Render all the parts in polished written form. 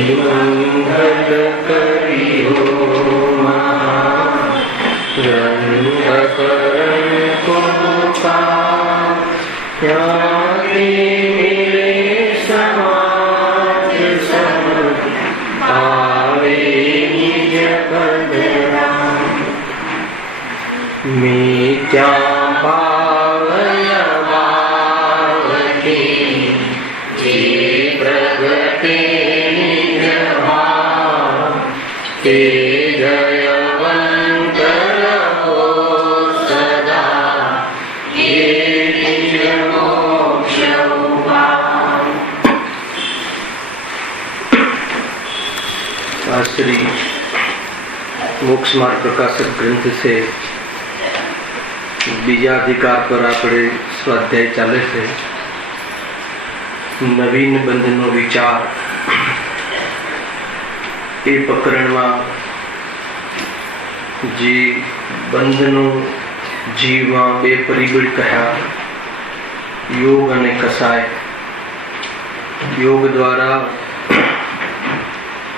મંગલ કરિયો રંગકરણ કૃપા ત્યાંથી મિલે સમાજ સબ આવે નિજ પદરામ મિત્યા ભાવય ભાવતી જે પ્રગટે નિજ ભાવ તે જયવંત રહો સદા એ નિજ મોક્ષ ઉપાય। श्री मोक्ष मार्ग प्रकाशक ग्रंथ से बीजा अधिकार पर આપણે સ્વાધ્યાય ચાલે છે। નવીન બંધનો વિચાર એ પ્રકરણમાં જે બંધનો જીવમાં બે પરિબળ કહ્યા, યોગ અને કસાય। યોગ द्वारा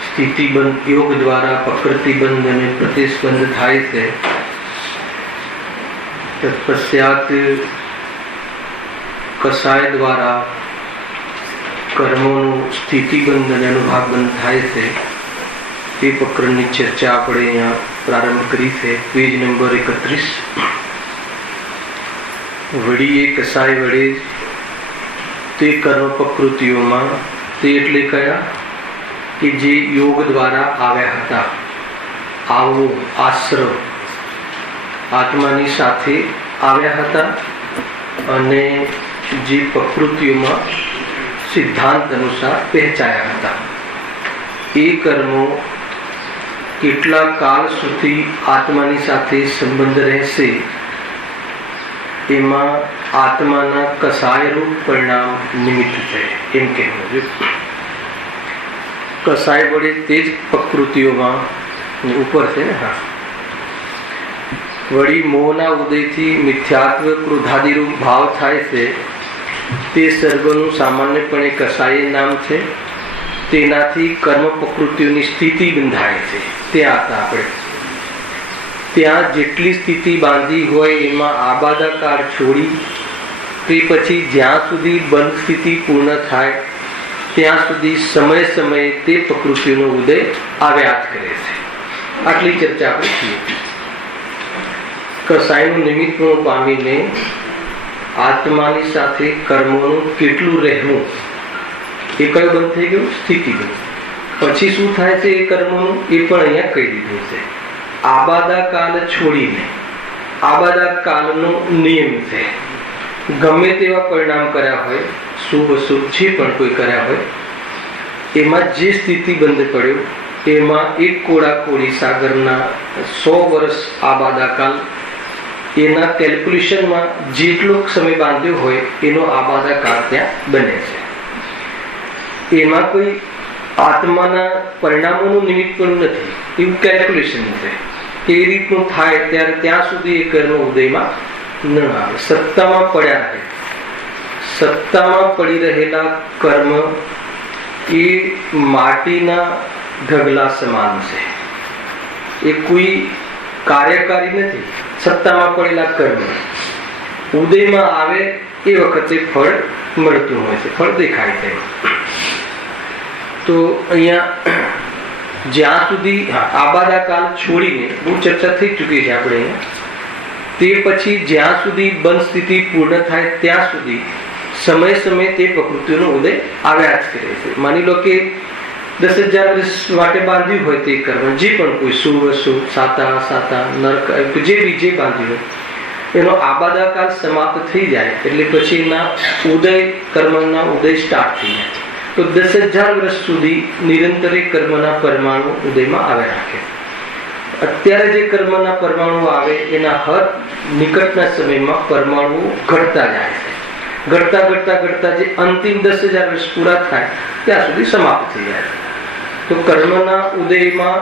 स्थिति बंध, योग द्वारा प्रकृति बंध અને प्रतिस्पंद થાય છે। तत्पश्चात कसाय द्वारा कर्मों स्थिति बंध અને અનુભાગ બંધ થાય છે। તે પ્રકરણની ચર્ચા આપણે અહીંયા પ્રારંભ કરી છે। Page number 31। વળી એ કસાય વડે તે કર્મ પ્રકૃતિઓમાં તે એટલે કયા કે જે યોગ દ્વારા આવ્યા હતા। આવો આશ્રવ આત્માની સાથે આવ્યા હતા અને જે પ્રકૃતિઓમાં સિદ્ધાંત અનુસાર પહેચાયા હતા। એ કર્મો કેટલા કાળ સુધી આત્માની સાથે સંબંધ રહેશે એમાં આત્માના કસાયરૂપ પરિણામ નિમિત્ત છે એમ કહેવું જોઈએ। कसाय वडे तेज प्रकृतिओं ऊपर से ने हाँ वड़ी मोहना उदय थी मिथ्यात्व क्रोधादि रूप भाव थाय से ते सर्वनु सामान्यपणे कसाय नाम छे। तेनाथी कर्म प्रकृतिओनी स्थिति बंधाय छे। त्यां आपणे त्यां जेटली स्थिति बांधी होय एमां आबादाकार छोड़ी ते पछी ज्यां सुधी बंध स्थिति पूर्ण थाय ત્યાં સુધી સમય સમયે તે પ્રકૃતિનો ઉદય આવ્યા જ કરે છે। આટલી ચર્ચા આપણે થઈ। કસાયનું નિમિત્તપણું પામીને આત્માની સાથે કર્મોનું કેટલું રહેવું એ કયો બંધ થઈ ગયું? સ્થિતિ બંધ। પછી શું થાય છે એ કર્મોનું એ પણ અહીંયા કહી દીધું છે। આબાદા કાલ છોડીને, આબાદા કાલનો નિયમ છે। ગમે તેવા પરિણામ કર્યા હોય, શુભ અશુભ જે પણ કોઈ કર્યા હોય એમાં જે સ્થિતિ બંધ પડ્યો એમાં એક કોડા કોડી સાગરના 100 વર્ષ આબાદાકાલ એના કેલ્ક્યુલેશનમાં જેટલો સમય બાંધ્યો હોય એનો આબાદાકાળ ત્યાં બને છે। એમાં કોઈ આત્માના પરિણામોનું નિમિત્ત પણ નથી, એવું કેલ્ક્યુલેશન છે। એ રીતનું થાય ત્યારે ત્યાં સુધી એ કર્મ ઉદયમાં ન આવે, સત્તામાં પડ્યા રહે। સત્તામાં પડી રહેલા કર્મ એ માટીના ઢગલા સમાન છે। એ કોઈ કાર્યકારી નથી। સત્તામાં પડેલા કર્મ ઉદયમાં આવે એ વખતે ફળ મળતું હોય છે, ફળ દેખાય છે। તો અહીંયા જ્યાં સુધી આબાદાકાલ છોડીને બહુ ચર્ચા થઈ ચૂકી છે આપણે અહીંયા। તે પછી જ્યાં સુધી બંધ સ્થિતિ પૂર્ણ થાય ત્યાં સુધી સમય સમય તે પ્રકૃતિનો ઉદય આવ્યા જ કરે છે। માની લો કે 10,000 વર્ષ માટે બાંધ્યું હોય તે કર્મ, જે પણ કોઈ શુભ અશુભ સાતા સાતા નરક જે બી જે બાંધ્યું હોય એનો આબાદાકાળ સમાપ્ત થઈ જાય એટલે પછી એના ઉદય કર્મના ઉદય સ્ટાર્ટ થઈ જાય। તો 10,000 વર્ષ સુધી નિરંતર કર્મના પરમાણુ ઉદયમાં આવ્યા રાખે। અત્યારે જે કર્મના પરમાણુ આવે એના હદ નિકટના સમયમાં પરમાણુ ઘટતા જાય છે। ઘટતા ઘટતા ઘટતા જે અંતિમ 10,000 વર્ષ પૂરા થાય ત્યાં સુધી સમાપ્ત થઈ જાય। તો કર્મના ઉદયમાં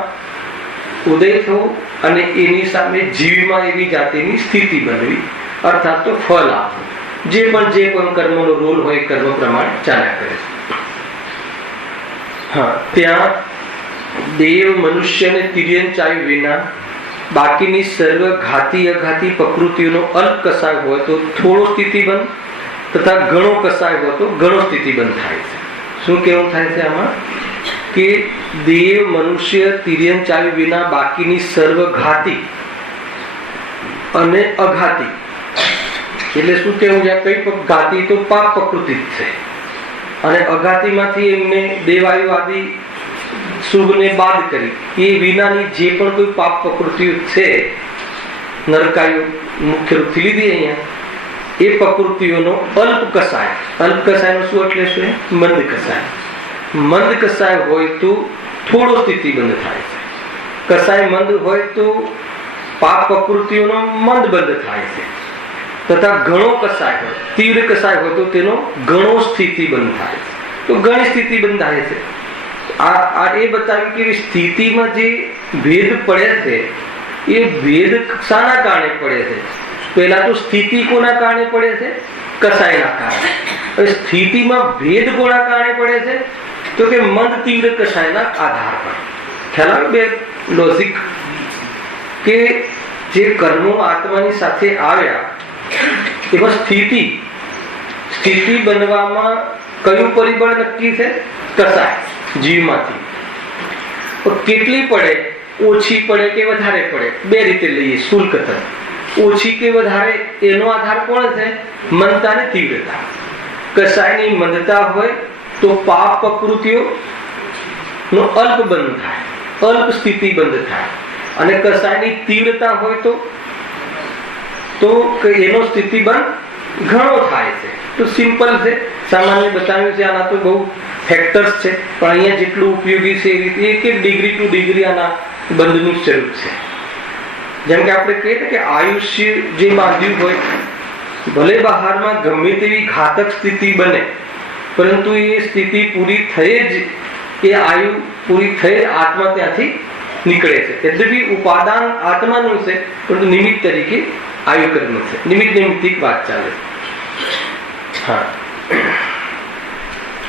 ઉદય થવું અને એની સામે જીવમાં એવી જાતિની સ્થિતિ બનવી અર્થાત તો ફળ આપવું। જે પણ કર્મનો રોલ હોય કર્મ પ્રમાણે ચાલ્યા કરે છે। હા, ત્યાં દેવ મનુષ્ય અને તિર્યન ચાવી વિના બાકીની સર્વ ઘાતી અઘાતી પ્રકૃતિઓનો અલ્પ કસાય હોય તો થોડો સ્થિતિબંધ, તથા ઘણો કસાય હોય તો ઘણો સ્થિતિબંધ થાય છે. શું કેવું થાય છે આમાં? કે દેવ મનુષ્ય તિર્યન ચાવી વિના બાકીની સર્વ ઘાતી અને અઘાતી, એટલે શું કેવું છે? કઈ ઘાતી તો પાપ પ્રકૃતિ જ છે, અને અઘાતીમાંથી એમને દેવાયુ આદિ શુભને બાદ કરી એ વિનાની જે પણ કોઈ પાપ પ્રકૃતિઓ છે, નરકાયુ મુખ્ય રૂપથી લીધી અહીંયા, એ પ્રકૃતિઓનો અલ્પ કસાય. અલ્પ કસાયનો શું એટલે છે? મંદ કસાય. મંદ કસાય હોય તો થોડો સ્થિતિબંધ થાય છે. કસાય મંદ હોય તો પાપ પ્રકૃતિઓનો મંદ બંધ થાય છે, તથા ઘણો કસાય હોય, તીવ્ર કસાય હોય તો તેનો ઘણો સ્થિતિબંધ થાય છે. તો ઘણી સ્થિતિબંધ થાય છે. આ એ બતાવ્યું કે સ્થિતિમાં જે ભેદ પડે છે એ ભેદ શાના કારણે પડે છે? પહેલા તો સ્થિતિ કોના કારણે પડે છે? કસાયના કારણે. હવે સ્થિતિમાં ભેદ કોના કારણે પડે છે? તો કે મંદ તીવ્ર કસાયના આધાર પર. ખ્યાલ આવે? બે લોજિક કે જે કર્મો આત્માની સાથે આવ્યા એમાં સ્થિતિ બનવામાં કયું પરિબળ નક્કી છે? કસાય જીવમાંથી. કેટલી પડે? ઓછી પડે કે વધારે પડે? બે રીતે લઈએ શુલ્કતર. ઓછી કે વધારે એનો આધાર કોણ છે? મંદતા અને તીવ્રતા. કસાયની મંદતા હોય તો પાપ પ્રકૃતિઓ નો અલ્પ બંધ થાય, અલ્પ સ્થિતિ બંધ થાય, અને કસાયની તીવ્રતા હોય તો એનો સ્થિતિ બંધ ઘણો થાય છે. તો સિમ્પલ છે, સામાન્ય બતાવ્યું છે. આના તો બહુ ફેક્ટર્સ છે, પણ અહીંયા જેટલું ઉપયોગી છે એ રીતે એક ડિગ્રી ટુ ડિગ્રી આના બંધનું સ્વરૂપ છે. જેમ કે આપણે કહીએ કે આયુષ્ય જે બાંધ્યું હોય, ભલે બહારમાં ગમે તેવી ઘાતક સ્થિતિ બને, પરંતુ એ સ્થિતિ પૂરી થઈ જ, એ આયુ પૂરી થઈ આત્મા ત્યાંથી નીકળે છે. યદ્યપિ ઉપાદાન આત્માનું છે, પરંતુ નિમિત્ત તરીકે આયુ કર્મ છે. નિમિત્તિક વાત ચાલે. હા,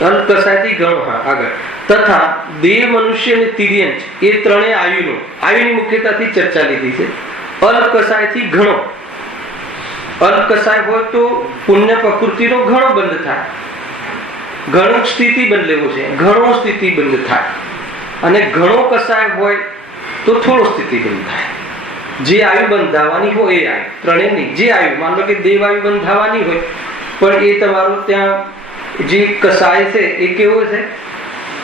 અલ્પ કસાયથી ઘણો. હા, આગળ. તથા દેવ મનુષ્ય અને તિર્યન એ ત્રણેય આયુની મુખ્યતાથી ચર્ચા લીધી છે. અલ્પ કસાયથી ઘણો. અલ્પ કસાય હોય તો પુણ્ય પ્રકૃતિનો ઘણો બંધ થાય, ઘણું સ્થિતિ બંધ લેવું છે, ઘણો સ્થિતિ બંધ થાય. અને ઘણો કસાય હોય તો થોડો સ્થિતિ બંધ થાય. જે આયુ બંધાવાની હોય એ આયુ, ત્રણેય નહીં. જે આયુ, માન લો કે દેવ આયુ બંધાવાની હોય, પણ એ તમારું ત્યાં જે કસાય છે એ કેવો છે?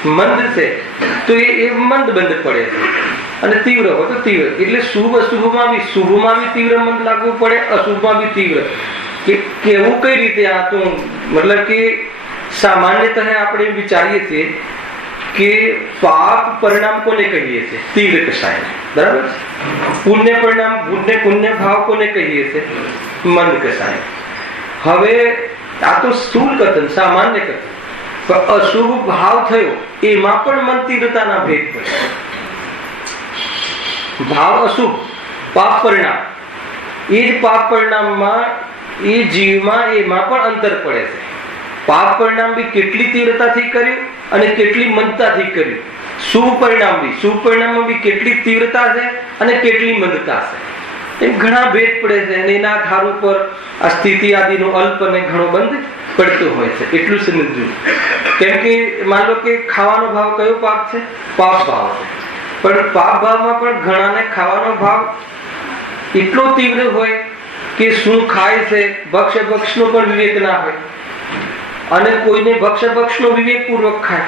મંદ છે, તો એ મંદ બંધ પડે છે. અને તીવ્ર હોય તો તીવ્ર. એટલે શુભ અશુભમાં બી તીવ્ર મંદ લાગવું પડે, અશુભમાં બી તીવ્ર. કેવું કઈ રીતે? આ તો મતલબ કે સામાન્યતઃ આપણે વિચારીએ છીએ કે પાપ પરિણામ કોને કહીએ છીએ? તીવ્ર કસાય. બરાબર. પુણ્ય પરિણામ, પુણ્ય ભાવ કોને કહીએ છીએ? મંદ કસાય. હવે આ તો સ્થૂળ કથન, સામાન્ય કથન. પણ અશુભ ભાવ થયો એમાં પણ મન તીવ્રતાના ભેદ પડે. ભાવ અશુભ, પાપ પરિણામ, એ જ પાપ પરિણામમાં એ જીવમાં એમાં પણ અંતર પડે છે. પાપ પરિણામ બી કેટલી તીવ્રતાથી કર્યું અને કેટલી મંદતાથી કર્યું. શુભ પરિણામમાં બી કેટલી તીવ્રતા છે અને કેટલી મંદતા છે. એમ ઘણા ભેદ પડે છે, અને એના આધાર ઉપર આ સ્થિતિ આદિનો અલ્પ અને ઘણો બંધ પડતો હોય છે. એટલું સમજવું. કેમ કે માન લો કે ખાવાનો ભાવ કયો પાપ છે? પાપ ભાવ છે. પણ પાપ ભાવમાં પણ ઘણાને ખાવાનો ભાવ એટલો તીવ્ર હોય કે શું ખાય છે ભક્ષ્ય-ભક્ષનો પણ વિવેક ના હોય, અને કોઈને ભક્ષ્ય-ભક્ષનો વિવેક પૂર્વક ખાય.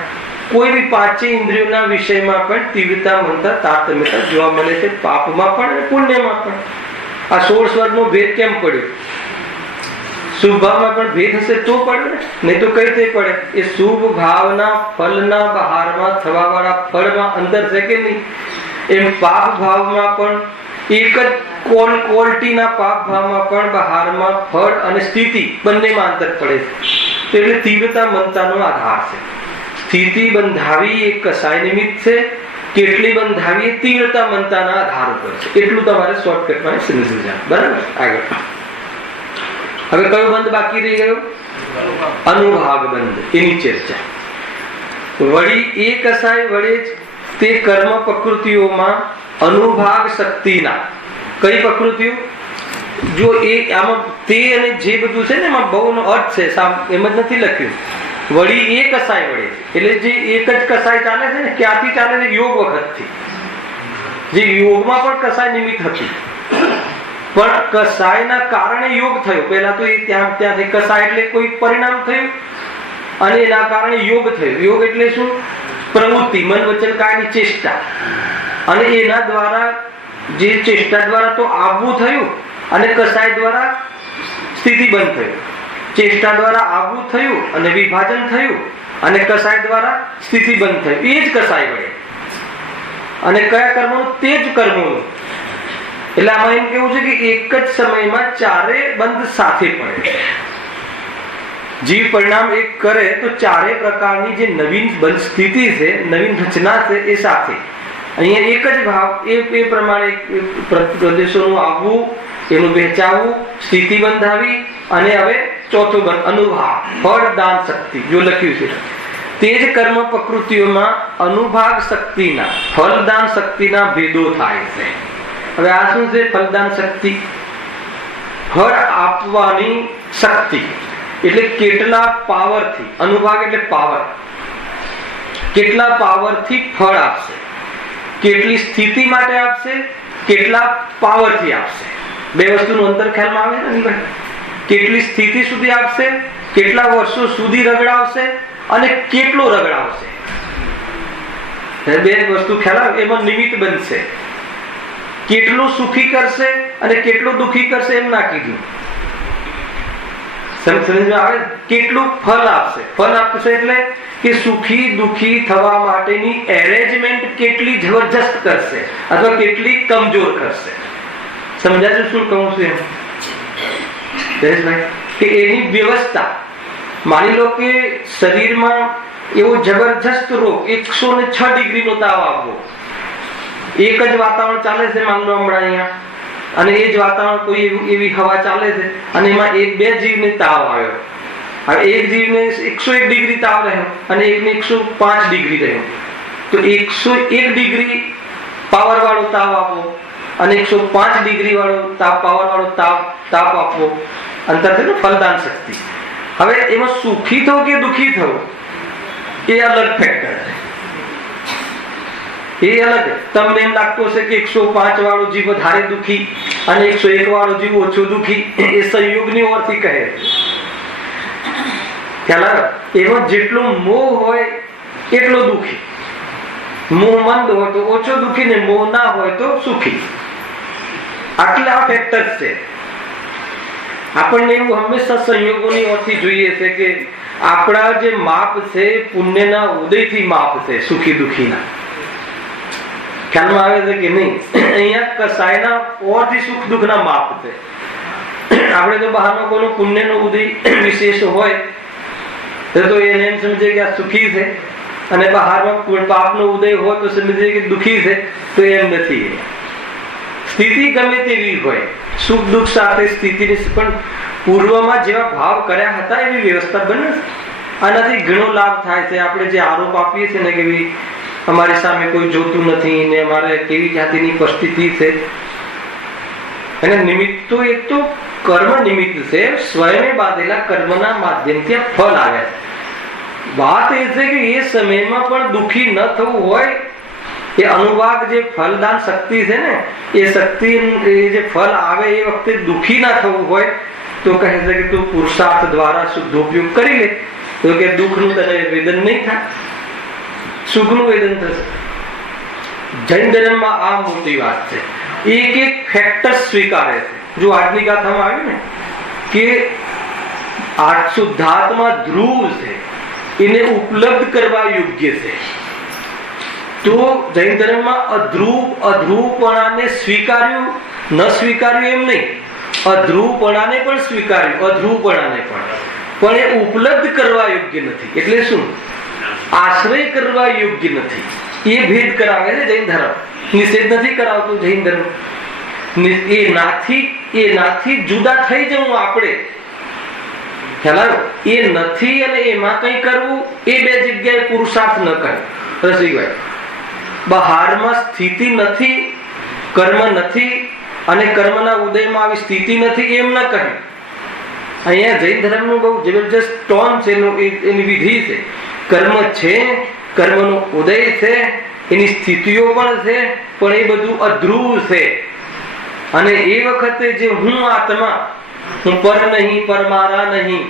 કોઈ બી પાંચે ઇન્દ્રિયોના વિષયમાં પણ તીવ્રતા મંદતા તારતમ્યતા જોવા મળે છે, પાપમાં પણ અને પુણ્યમાં પણ. આ 16 સ્વર્ગનો ભેદ કેમ પડ્યો? શુભ ભાવમાં પણ ભેદ હશે તો પડે ને, નહીં તો કઈ રીતે પડે? એ શુભ ભાવના ફલના બહારમાં થવા વાળા ફળમાં અંતર છે કે નહીં? એમ પાપ ભાવમાં પણ એક જ ક્વોલિટીના પાપ ભાવમાં પણ બહારમાં ફળ અને સ્થિતિ બંનેમાં અંતર પડે છે. તો એટલે તીવ્રતા મંદતાનો આધાર છે. સ્થિતિ બંધાવી એ કસાય નિમિત્ત છે, કેટલી બંધાવી એ તીવ્રતા મંદતાના આધાર ઉપર છે. એટલું તમારે શોર્ટકટમાં સમજી જાવ. બરાબર. આગળ હવે કયો બંધ બાકી રહી ગયો? અનુભાગ બંધ. એની ચર્ચા. વળી એ કસાય વડે જ તે કર્મ પ્રકૃતિઓમાં અનુભાગ શક્તિના, કઈ પ્રકૃતિઓ? જો એ આમાં તે અને જે બધું છે ને એમાં બહુનો અર્થ છે, એમ જ નથી લખ્યું. વળી એ કસાય વડે, એટલે જે એક જ કસાય ચાલે છે ને, ક્યાંથી ચાલે છે? યોગ વખતથી. જે યોગમાં પણ કસાય નિમિત્ત હતી, પણ કસાયના કારણે યોગ થયો. પહેલા તો એ ત્યાંથી કસાય એટલે કોઈ પરિણામ થયું, અને એના કારણે યોગ થયો. યોગ એટલે શું? પ્રવૃત્તિ, મન વચન કાયની ચેષ્ટા. અને એના દ્વારા, જે ચેષ્ટા દ્વારા તો આવવું થયું, અને કસાય દ્વારા સ્થિતિ બંધ થયું. ચેષ્ટા દ્વારા આવવું થયું અને વિભાજન થયું, અને કસાય દ્વારા સ્થિતિ બંધ થયું. એ જ કસાય વડે. અને કયા કર્મોનું? તે જ કર્મોનું. એટલે આમાં એમ કેવું છે કે એક જ સમયમાં ચારે બંધ સાથે પડે. જીવ પરિણામ એક કરે તો ચારે પ્રકારની જે નવીન બંધ સ્થિતિ છે, નવીન રચના છે, એ સાથે. અહીંયા એક જ ભાવ, એ પ્રમાણે પ્રદેશોનું આવવું, એનું વહેંચાવું, સ્થિતિ બંધાવી, અને હવે ચોથું બંધ અનુભાગ, ફળ દાન શક્તિ, જો લખ્યું છે. તે જ કર્મ પ્રકૃતિઓમાં અનુભાગ શક્તિના, ફલદાન શક્તિના ભેદો થાય છે. હવે આ શું છે? ફલદાન શક્તિ, ફળ આપવાની શક્તિ. એટલે કેટલા પાવરથી, અનુભાગ એટલે પાવર, કેટલા પાવરથી ફળ આપશે, કેટલી સ્થિતિ માટે આપશે, કેટલા પાવરથી આપશે. બે વસ્તુનું અંતર ખ્યાલમાં આવે ને? કેટલી સ્થિતિ સુધી આપશે, કેટલા વર્ષો સુધી રગડાવશે, અને કેટલો રગડાવશે. બે વસ્તુ ખ્યાલ આવે, એમાં નિમિત્ત બનશે. કેટલું સુખી કરશે અને કેટલું દુઃખી કરશે એમ ના કીધું. સમજમાં આવે? કેટલું ફલ આપશે. ફલ આપશે એટલે કે સુખી દુઃખી થવા માટેની એરેન્જમેન્ટ કેટલી જબરજસ્ત કરશે અથવા કેટલી કમજોર કરશે. સમજાય શું કહું છું એમ? કે એની વ્યવસ્થા. માની લો કે શરીરમાં એવો જબરજસ્ત રોગ, 106 ડિગ્રીનો તાવ આવવો. એક જ વાતાવરણ ચાલે છે, માની લો હમણાં અહીંયા, અને એ જ વાતાવરણ કોઈ એવી હવા ચાલે છે, અને એમાં એક બે જીવને તાવ આવ્યો. હવે એક જીવને 101 ડિગ્રી તાવ રહ્યો અને એકને 105 ડિગ્રી રહ્યો. તો 101 ડિગ્રી પાવર વાળો તાવ આપવો અને 105 ડિગ્રી વાળો પાવર વાળો તાપ આપવો. અંતર થયું ફલદાન શક્તિ. હવે એમાં સુખી થવું કે દુઃખી થવું એ અલગ ફેક્ટર છે. એ અલગ. તમને એમ લાગતું હશે કે 105 વાળો જીવ વધારે દુઃખી અને 101 વાળો જીવ ઓછો દુઃખી, એ સંયોગની ઓરથી કહે. ખ્યાલ આવે? એમાં જેટલો મોહ હોય એટલો દુઃખી. મોહમંદ હોય તો ઓછો દુઃખી, ને મોહ ના હોય તો સુખી. આટલા ફેક્ટર્સ છે. આપણને એવું હંમેશા સંયોગોની ઓરથી જોઈએ છે કે આપણા જે માપ છે પુણ્યના ઉદયથી માપ છે, સુખી દુઃખીના. ખ્યાલમાં આવે છે કે નહીં? અહીંયા કસાયના ઓરથી સુખ દુઃખના માપ છે. આપણે તો બહારનો કોઈનો પુણ્યનો ઉદય વિશેષ હોય તો એને એમ સમજે કે આ સુખી છે, અને બહારમાં પાપનો ઉદય હોય તો સમજે કે દુઃખી છે. તો એમ નથી. સ્થિતિ ગમે તેવી હોય, સુખ દુઃખ સાથે સ્થિતિની, પણ પૂર્વમાં જેવા ભાવ કર્યા હતા એવી વ્યવસ્થા બને. આનાથી ઘણો લાભ થાય છે. આપણે જે આરોપ આપીએ છીએ ને કે અમારી સામે કોઈ જોતું નથી ને અમારે કેવી જાતિની પરિસ્થિતિ છે, અને નિમિત્ત તો એક તો કર્મ નિમિત્ત છે. સ્વયં બાંધેલા કર્મના માધ્યમથી આ ફળ આવે. વાત એ છે કે એ સમયમાં પણ દુઃખી ન થવું હોય, એ અનુભાગ જે ફલદાન શક્તિ છે ને, એ શક્તિ જે ફળ આવે એ વખતે દુઃખી ના થવું હોય તો કહે છે કે તું પુરુષાર્થ દ્વારા શુદ્ધ ઉપયોગ કરી લે, તો કે દુઃખનું તને વેદન નહીં થાય, સુખનું વેદન થશે. જૈન ધર્મમાં આ મોટી વાત છે. એક એક ફેક્ટર સ્વીકારે છે. જો આજની ગાથામાં આવ્યું ને કે શુદ્ધાત્મા ધ્રુવ છે, એને ઉપલબ્ધ કરવા યોગ્ય છે, તો જૈન ધર્મમાં અધ્રુવપણાને સ્વીકાર્યું, ન સ્વીકાર્યું એમ નહીં, અધ્રુવપણાને પણ સ્વીકાર્યું, અધ્રુવપણાને પણ એ ઉપલબ્ધ કરવા યોગ્ય નથી. એટલે શું? આશ્રય કરવા યોગ્ય નથી. એ ભેદ કરાવે છે જૈન ધર્મ. નિષેધ નથી કરાવતું જૈન ધર્મ. એનાથી જુદા થઈ જવું આપણે, ખ્યાલ આવ્યો? એ નથી અને એમાં કંઈ કરવું, એ બે જગ્યાએ પુરુષાર્થ ન કરે રસિકભાઈ. બહારમાં સ્થિતિ નથી, કર્મ નથી, અને કર્મના ઉદયમાં આવી સ્થિતિ નથી એમ ન કહે. અહીંયા જૈન ધર્મનું બહુ જબરજસ્ત ટોન છે, એની વિધિ છે. કર્મ છે, કર્મનો ઉદય છે, એની સ્થિતિઓ પણ છે, પણ એ બધું અધ્રુવ છે. અને એ વખતે જે હું આત્મા, હું પર નહીં, પરમારા નહીં,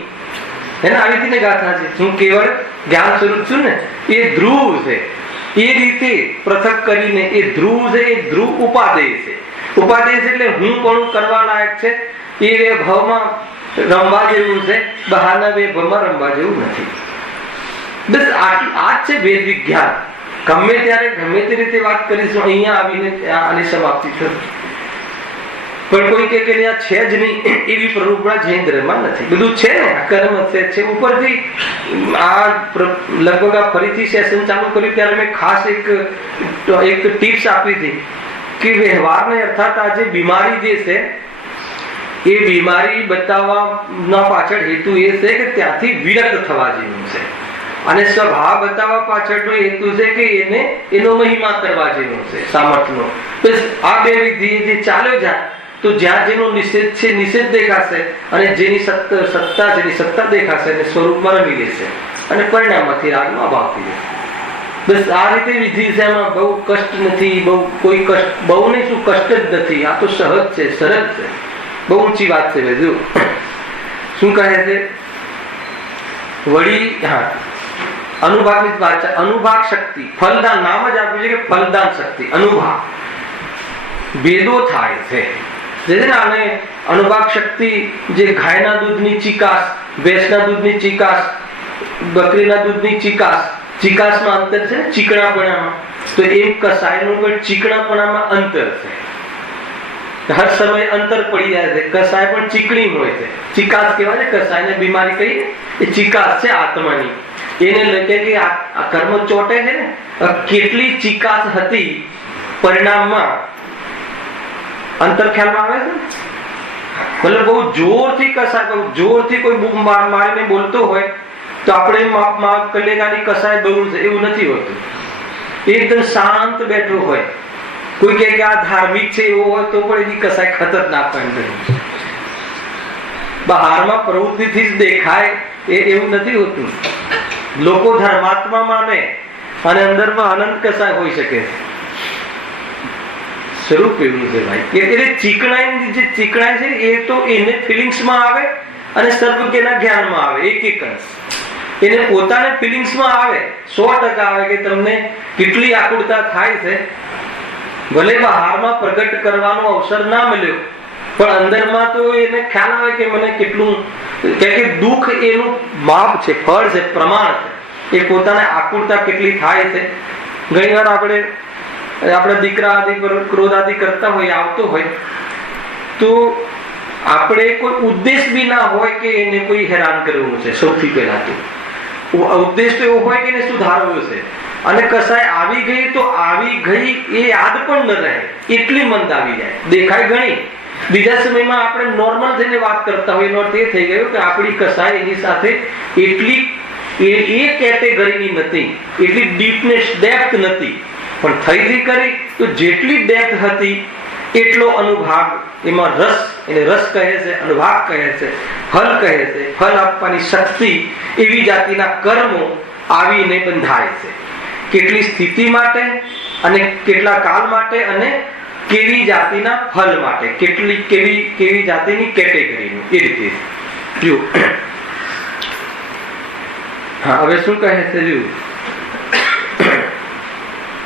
એને આવી રીતે ગાથા છે, હું કેવળ જ્ઞાન સ્વરૂપ છું ને, એ ધ્રુવ છે. એ રીતે પૃથક કરીને એ ધ્રુવ છે, એ ધ્રુવ ઉપાદેય છે. ઉપાદેય છે એટલે હું પણ કરવા લાયક છે. એ બે ભાવમાં રમવા જેવું છે, બહારના બે ભાવમાં રમવા જેવું નથી. બસ આ જ છે વેદ વિજ્ઞાન. ગમે ત્યારે ગમે તે રીતે વાત કરીશું, અહીંયા આવીને આની સમાપ્તિ થશે. પણ કોઈ કે આ છે જ નહીં એવી પ્રરૂપણા જૈન ધર્મમાં નથી. બધું છે ને, કર્મ છે ઉપરથી. આ લગભગ આ ફરીથી સેશન ચાલુ કર્યું ત્યારે મેં ખાસ એક ટિપ્સ આપી હતી કે વ્યવહારને અર્થાત આ જે બીમારી જે છે એ બીમારી બતાવવાના પાછળ હેતુ એ છે કે ત્યાંથી વિરક્ત થવા જેવું છે, અને સ્વભાવ બતાવવા પાછળનો હેતુ છે કે એનો મહિમા કરવા જેવો છે, સામર્થ્યનો. બસ આ બે વિધિ જે ચાલ્યો જાય તો જ્યાં જેનો નિષેધ છે નિષેધ દેખાશે, અને જેની સત્તા છે એની સત્તા દેખાશે, અને સ્વરૂપમાં રમી લેશે, અને પરિણામમાંથી રાગનો અભાવ થઈ જશે. બસ આ રીતે વિધિ છે. એમાં બહુ કષ્ટ નથી, કોઈ કષ્ટ, બહુ નહીં શું કષ્ટ જ નથી. આ તો સહજ છે, સરળ છે, બહુ ઊંચી વાત છે. બધું શું કહે છે વળી? હા, અનુભાગની વાત છે. અનુભાગ શક્તિ, ફલદાન નામ જ આપ્યું છે કે ફલદાન શક્તિ. અનુભાગ ભેદો થાય છે. આને અનુભાગ શક્તિ, જે ગાયના દૂધની ચીકાશ, ભેંસના દૂધની ચીકાશ, બકરીના દૂધની ચીકાશ, ચીકાશમાં અંતર છે, ચીકણાપણામાં. તો એમ કસાયનું પણ ચીકણાપણામાં અંતર છે. હર સમય અંતર પડી જાય છે. કસાય પણ ચીકણી હોય છે, ચીકાશ કહેવાય છે. કસાયને બીમારી કહી એ ચીકાશ છે આત્માની. એને લગે કે આ કર્મ ચોટે છે ને, કેટલી ચીકાશ હતી પરિણામમાં, અંતર ખ્યાલમાં આવે છે. મતલબ બહુ જોરથી કસાય, બહુ જોરથી કોઈ બૂમ મારીને બોલતો હોય તો આપણે માપ કલેગાની કસાય બહુ છે એવું નથી હોતું. એકદમ શાંત બેઠો હોય, કોઈ કે આ ધાર્મિક છે એવો હોય તો પણ એની કસાય ખતરનાક હોય. બહારમાં પ્રવૃત્તિથી જ દેખાય એવું નથી હોતું. લોકો ધર્માત્મા માને અને અંદરમાં અનંત કસાય હોઈ શકે છે. સ્વરૂપ એવું છે ભાઈ. એટલે ચીકણાઈ, જે ચીકણાઈ છે એ તો એને ફિલિંગ્સમાં આવે અને સર્વજ્ઞના જ્ઞાનમાં આવે. એક અંશ એને પોતાને ફિલિંગ્સમાં આવે, 100% આવે કે તમને કેટલી આકુળતા થાય છે. ભલે બહારમાં પ્રગટ કરવાનો અવસર ના મળ્યો, પણ અંદરમાં તો એને ખ્યાલ આવે કે મને કેટલું, કે દુઃખ એનું માપ છે, ફળ છે, પ્રમાણ છે. એ પોતાને આકુળતા કેટલી થાય છે. ઘણી વાર આપણે દીકરા આદિ પર ક્રોધ આદિ કરતા હોય, આવતો હોય તો આપણે કોઈ ઉદ્દેશ બી ના હોય કે એને કોઈ હેરાન કરવું છે. સૌથી પહેલા તો ઉદ્દેશ તો એવો હોય કે એને સુધારવું છે. અને કસાય આવી ગઈ તો આવી ગઈ એ યાદ પણ ન રહે, એટલી મંદ આવી જાય. દેખાય ઘણી, બીજા સમયમાં આપણે નોર્મલ થઈને વાત કરતા હોય એનો અર્થ એ થઈ ગયો કે આપણી કસાય એની સાથે એટલી એ કેટેગરીની નથી, એટલી ડીપનેસ, ડેપ્થ નથી. પણ થઈ કરી તો જેટલી ડેપ્થ હતી એટલો અનુભાગ, એમાં રસ, એને રસ કહે છે, અનુભાગ કહે છે, ફલ કહે છે. ફલ આપવાની શક્તિ એવી જાતિના કર્મો આવીને બંધાય છે. કેટલી સ્થિતિ માટે અને કેટલા કાલ માટે અને કેવી જાતિના ફલ માટે, કેવી જાતિની કેટેગરીનું, એ રીતે. જો હા, હવે શું કહે છે? જો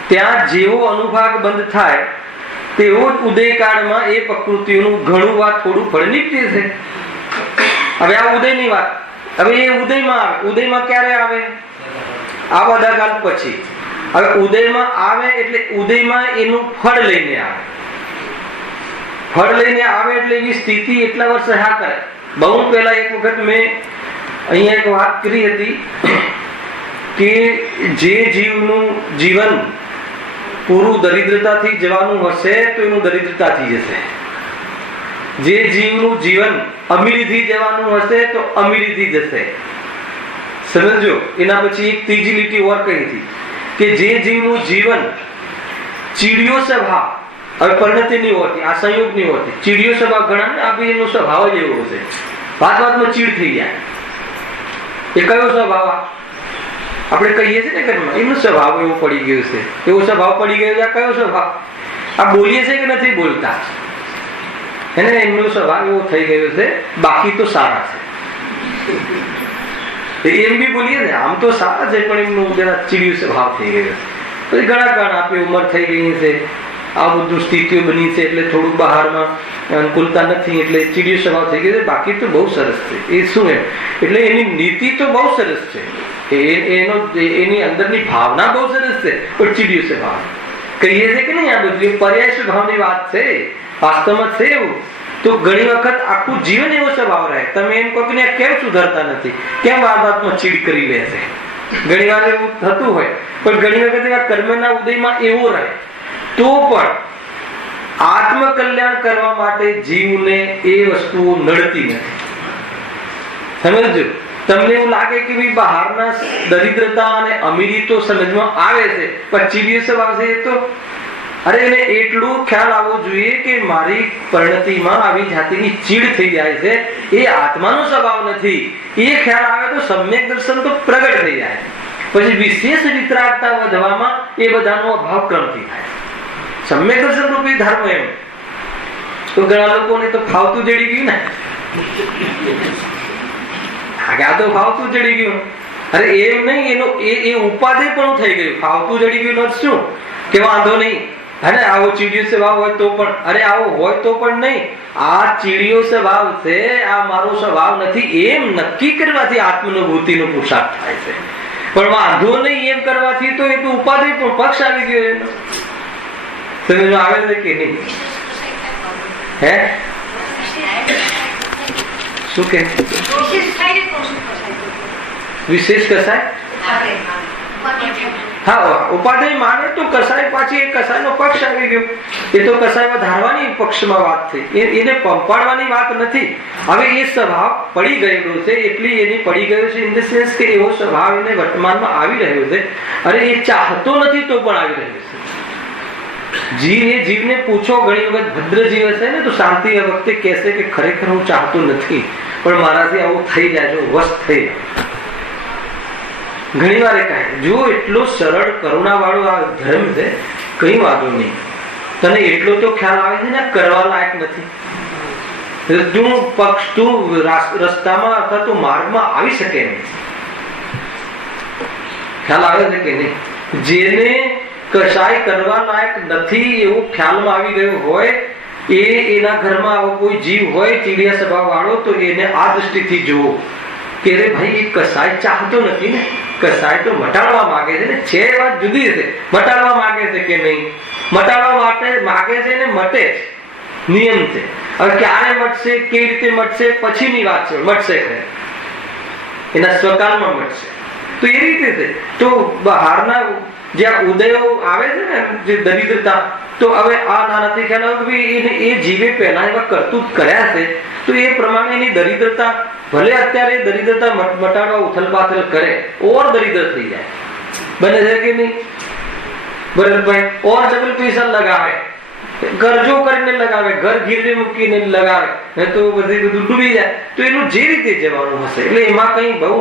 ત્યાં જેવો અનુભાગ બંધ થાય તેવો જ ઉદયકાળમાં એ પ્રકૃતિનું ઘણું વાત થોડું ફળ નીકળે છે. હવે આ ઉદયની વાત, હવે એ ઉદયમાં આવે. ઉદયમાં ક્યારે આવે? આ બધા કાલ પછી. હવે ઉદયમાં આવે એટલે ઉદયમાં એનું ફળ લઈને આવે. ફળ લઈને આવે એટલે એની સ્થિતિ એટલા વર્ષ સહ્યા કરે. બહુ પહેલા એક વખત મેં અહીંયા એક વાત કરી હતી કે જે જીવનું જીવન પૂરું દરિદ્રતાથી જવાનું હશે તો એનું દરિદ્રતાથી જશે. જે જીવનું જીવન અમીરીથી જવાનું હશે તો અમીરીથી જશે. સમજો. એના પછી એક ત્રીજી લીટી ઓર કહી હતી કે જે જીવનું જીવન ચીડિયો સ્વભાવ, હવે પરિણતિ નહીં હોતી, આ સંયોગ નહીં હોતી, ચીડિયો સ્વભાવ ઘણા ને આ એનો સ્વભાવ જ એવો હશે, વાત વાતમાં ચીડ થઈ જાય. એ કયો સ્વભાવ? આપણે કહીએ છીએ ને ઘરમાં એનો સ્વભાવ એવો પડી ગયો છે, એવો સ્વભાવ પડી ગયો છે. આ કયો સ્વભાવ? આ બોલીએ છે કે નથી બોલતા, એને એમનો સ્વભાવ એવો થઈ ગયો છે. બાકી તો સારા છે, એમ બી બોલીએ ને આમ તો સારા છે, પણ એમનું જરા ચીડિયું સ્વભાવ થઈ ગયો. પછી ઘણા કારણ આપે ઉંમર થઈ ગઈ છે, આ બધું સ્થિતિઓ બની છે એટલે થોડુંક બહારમાં અનુકૂળતા નથી એટલે ચીડિયો સ્વભાવ થઈ ગયો છે. બાકી તો બહુ સરસ છે. એ શું એમ એટલે એની નીતિ તો બહુ સરસ છે, એની અંદરની ભાવના બહુ સરસ છે, પણ ચીડિયો સ્વભાવ કહીએ છે કે નહીં. આ બધું પર્યાય સ્વભાવની વાત છે, વાસ્તવમાં છે એવું. તો ઘણી વખત આખું જીવન એવો સ્વભાવ રહે. તમે એમ કહો કે કેમ સુધરતા નથી, કેમ વાતમાં ચીડ કરી લે છે, ઘણી વાર એવું થતું હોય. પણ ઘણી વખત એવા કર્મના ઉદયમાં એવો રહે તો પણ આત્મકલ્યાણ કરવા માટે જીવને એ વસ્તુઓ નડતી નથી. સમજો. તમને એવું લાગે કે ભાઈ બહારના દરિદ્રતા અને અમીરી તો સમજમાં આવે છે, પણ ચીડિયો સ્વભાવ છે તો અરે એને એટલું ખ્યાલ આવવો જોઈએ કે મારી પરિણતિમાં આવી જાતિની ચીડ થઈ જાય છે, એ આત્માનો સ્વભાવ નથી. એ ખ્યાલ આવે તો સમ્યક દર્શન તો પ્રગટ થઈ જાય. પછી વિશેષ વિતરાગતા વધવામાં એ બધાનો અભાવ ક્રમથી થાય. સમ્યક દર્શન રૂપી ધર્મ એમ તો ઘણા લોકોને તો ફાવતું જડી ગયું ને, આ તો ફાવતું જડી ગયું. અરે એમ નહીં, એનો એ ઉપાધિ પણ થઈ ગયું. ફાવતું જડી ગયું શું કે વાંધો નહીં, અને આવો ચીડિયો સ્વભાવ હોય તો પણ, અરે આવો હોય તો પણ નહીં, આ ચીડિયો સ્વભાવ છે, આ મારો સ્વભાવ નથી, એમ નક્કી કરવાથી આત્માનુભૂતિનો પુરુષાર્થ થાય છે. પણ વાંધો નહીં એમ કરવાથી તો એ તો ઉપાધિ પણ પક્ષ આવી ગયો એનો. સમજ આવે છે કે નહીં? હે શું કે વિશેષ કસાય? હા, ઉપાધિ માને તો કસાય, પાછી એ કસાયનો પક્ષ આવી ગયો. એ તો કસાય ધારવાની પક્ષમાં વાત થઈ, એને પંપાડવાની વાત નથી. હવે એ સ્વભાવ પડી ગયેલો છે, એટલી એની પડી ગયો છે ઇન ધ સેન્સ કે એવો સ્વભાવ એને વર્તમાનમાં આવી રહ્યો છે. અરે એ ચાહતો નથી તો પણ આવી રહ્યો છે. જીવ એ જીવને પૂછો, ઘણી વખત ભદ્ર જીવ હશે ને તો શાંતિ વખતે કહેશે કે ખરેખર હું ચાહતો નથી, પણ મારાથી આવું થઈ જાય છે, વસ્ત થઈ જાય. ઘણી વાર કહે જો એટલો સરળ કરુણા વાળો આ ધર્મ છે, કઈ વાંધો નહીં, તને એટલો તો ખ્યાલ આવે છે ને કરવા લાયક નથી. તું પક્ષ તું રસ્તામાં અથવા તો માર્ગમાં આવી શકે નહીં. ખ્યાલ આવે છે કે નહીં? જેને કશાય કરવા લાયક નથી એવું ખ્યાલમાં આવી ગયો હોય, એના ઘરમાં આવો કોઈ જીવ હોય ચીડિયા સ્વભાવ વાળો, તો એને આ દૃષ્ટિથી જુઓ કે રે ભાઈ એ કશાય ચાહતો નથી ને, કસાય તો મટાડવા માંગે છે ને. છે વાત જુદી છે, મટાડવા માંગે છે કે નહીં, મટાડવા માટે માંગે છે ને મટે છે, નિયમ છે. હવે ક્યારે મટશે, કેવી રીતે મટશે પછીની વાત છે. મટશે એના સ્વકાલમાં મટશે. તો એ રીતે છે. તો બહારના જ્યાં ઉદયો આવે છે ને, જે દરિદ્રતા, તો હવે આ નાનાથી ખ્યાલ આવે કે એ જીવે પહેલા એવા કરતૂત કર્યા છે, તો એ પ્રમાણે એની દરિદ્રતા, ભલે અત્યારે દરિદ્રતા મટાડવા ઉથલપાથલ કરે, ઓર દરિદ્ર થઈ જાય. બને છે કે નહીં? ભરતભાઈ ઓર ડબલ પૈસા લગાવે, ગરજો કરીને લગાવે, ઘર ગીરવે મૂકીને લગાવે, તો બધી બધું ડૂબી જાય. તો એનું જે રીતે જવાનું હશે, એટલે એમાં કઈ બહુ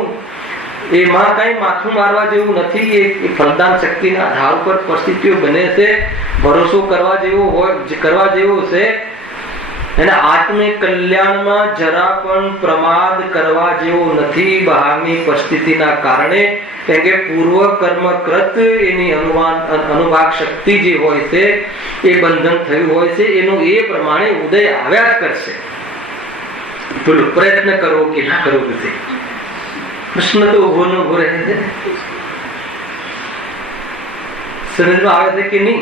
માથું મારવા જેવું નથી. એ ફલદાન શક્તિના આધાર ઉપર પરિસ્થિતિઓ બને છે. ભરોસો કરવા જેવો છે. અને આત્મિક કલ્યાણમાં જરા પણ પ્રમાદ કરવા જેવો નથી બહારની પરિસ્થિતિના કારણે. કેમ કે પૂર્વ કર્મકૃત એની અનુભાગ શક્તિ જે હોય છે, એ બંધન થયું હોય છે, એનો એ પ્રમાણે ઉદય આવ્યા જ કરશે. પેલો પ્રયત્ન કરવો કે ના કરવો છે, પ્રશ્ન તો ઉભો ન ઉભો રહે છે. સમજમાં આવે છે કે નહીં?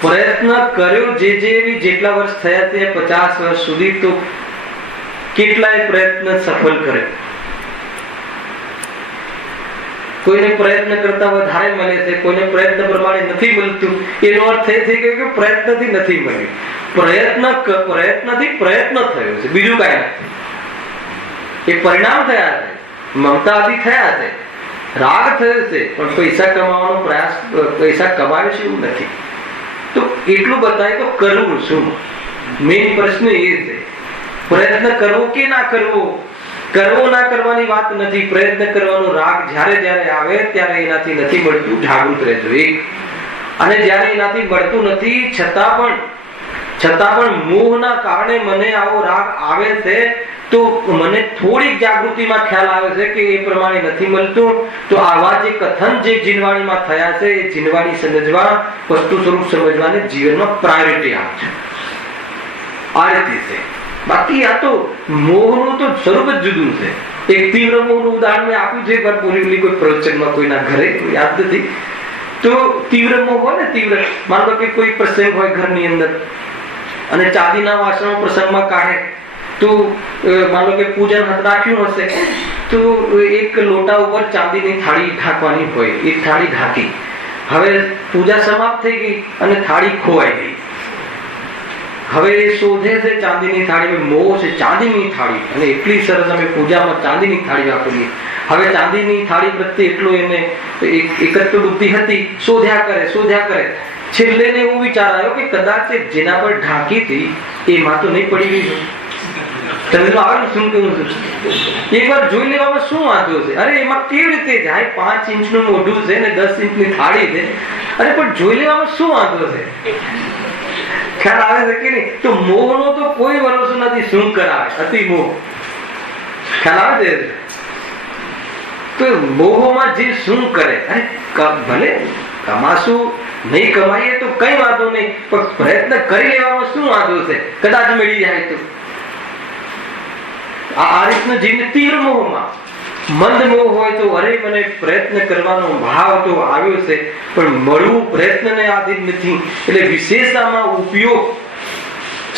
પ્રયત્ન કર્યો, જેટલા વર્ષ થયા છે 50 વર્ષ સુધી, તો કેટલાય પ્રયત્ન સફળ કરે. કોઈને પ્રયત્ન કરતા વધારે મળે છે, કોઈને પ્રયત્ન પ્રમાણે નથી મળતું. એનો અર્થ એ થઈ ગયો કે પ્રયત્નથી નથી મળ્યું. પ્રયત્નથી પ્રયત્ન થયો છે, બીજું કાંઈ નથી. એ પરિણામ થયા છે, મમતા આદિ થયા છે, રાગ થયો છે, પણ પૈસા કમાવાનો પ્રયાસ, પૈસા કમાયો છે એવું નથી. તો એટલું બતાય તો કરવું શું? મેઇન પ્રશ્ન એ છે. પ્રયત્ન કરવો કે ના કરવો, કરવો ના કરવાની વાત નથી. પ્રયત્ન કરવાનો રાગ જ્યારે જ્યારે આવે ત્યારે એનાથી નથી મળતું, જાગૃત રહેજો. એક અને જ્યારે એનાથી મળતું નથી છતાં પણ મોહના કારણે મને આવો રાગ આવે છે, તો મને થોડીક જાગૃતિમાં ખ્યાલ આવે છે કે એ પ્રમાણે નથી મળતું. તો આવા જે કથન જે જીનવાણીમાં થયા છે, એ જીનવાણી સમજવા, વસ્તુ સ્વરૂપ સમજવાને જીવનમાં પ્રાયોરિટી આપજો. આ રીતે છે. બાકી આ તો મોહનું તો સ્વરૂપ જ જુદું છે. એક તીવ્ર મોહનું ઉદાહરણ મેં આપ્યું છે, પણ બોલી કોઈ પ્રવચનમાં કોઈના ઘરે યાદ નથી. તો તીવ્ર મોહ હોય ને, તીવ્ર, માનો કે કોઈ પ્રસંગ હોય ઘરની અંદર અને ચાંદીના વાસણો પ્રસંગમાં કાઢે, તો માનો કે પૂજન રાખ્યું હશે, તો એક લોટા ઉપર ચાંદીની થાળી ઢાંકવાની હોય, એક થાળી ઢાંકી. હવે પૂજા સમાપ્ત થઈ ગઈ અને થાળી ખોવાઈ ગઈ. હવે એ શોધે છે ચાંદીની થાળી, મોહ છે ચાંદીની થાળી, અને એટલી સરસ અમે પૂજામાં ચાંદીની થાળી વાપરીએ. હવે ચાંદીની થાળી પ્રત્યે એટલો એને એકત્વ બુદ્ધિ હતી, શોધ્યા કરે. છેલ્લે ને એવું વિચાર આવ્યો કે કદાચ જેના પર ઢાંકી હતી એમાં તો નહીં પડી ગઈ. તમને આવે ને શું કેવું છે? એકવાર જોઈ લેવામાં શું વાંધો છે? અરે એમાં કેવી રીતે જાય? 5 ઇંચનું મોઢું છે ને 10 ઇંચની થાળી છે. અરે પણ જોઈ લેવામાં શું વાંધો છે? ખ્યાલ આવે છે કે નહીં? તો મોહનો તો કોઈ ભરોસો નથી શું કરાવે, અતિ મોહ. ખ્યાલ આવે છે? તો મોહમાં જે શું કરે, અરે ભલે કમાશું નહીં કમાઈએ તો કઈ વાંધો નહીં, પણ પ્રયત્ન કરી લેવામાં શું વાંધો છે? કદાચ મળી જાય તો. આ રીતનું જીવન તીવ્ર મોહમાં. મંદ મોહ હોય તો અરે મને પ્રયત્ન કરવાનો ભાવ તો આવ્યો છે, પણ મળવું પ્રયત્નને આધીન નથી. એટલે વિશેષતામાં ઉપયોગ,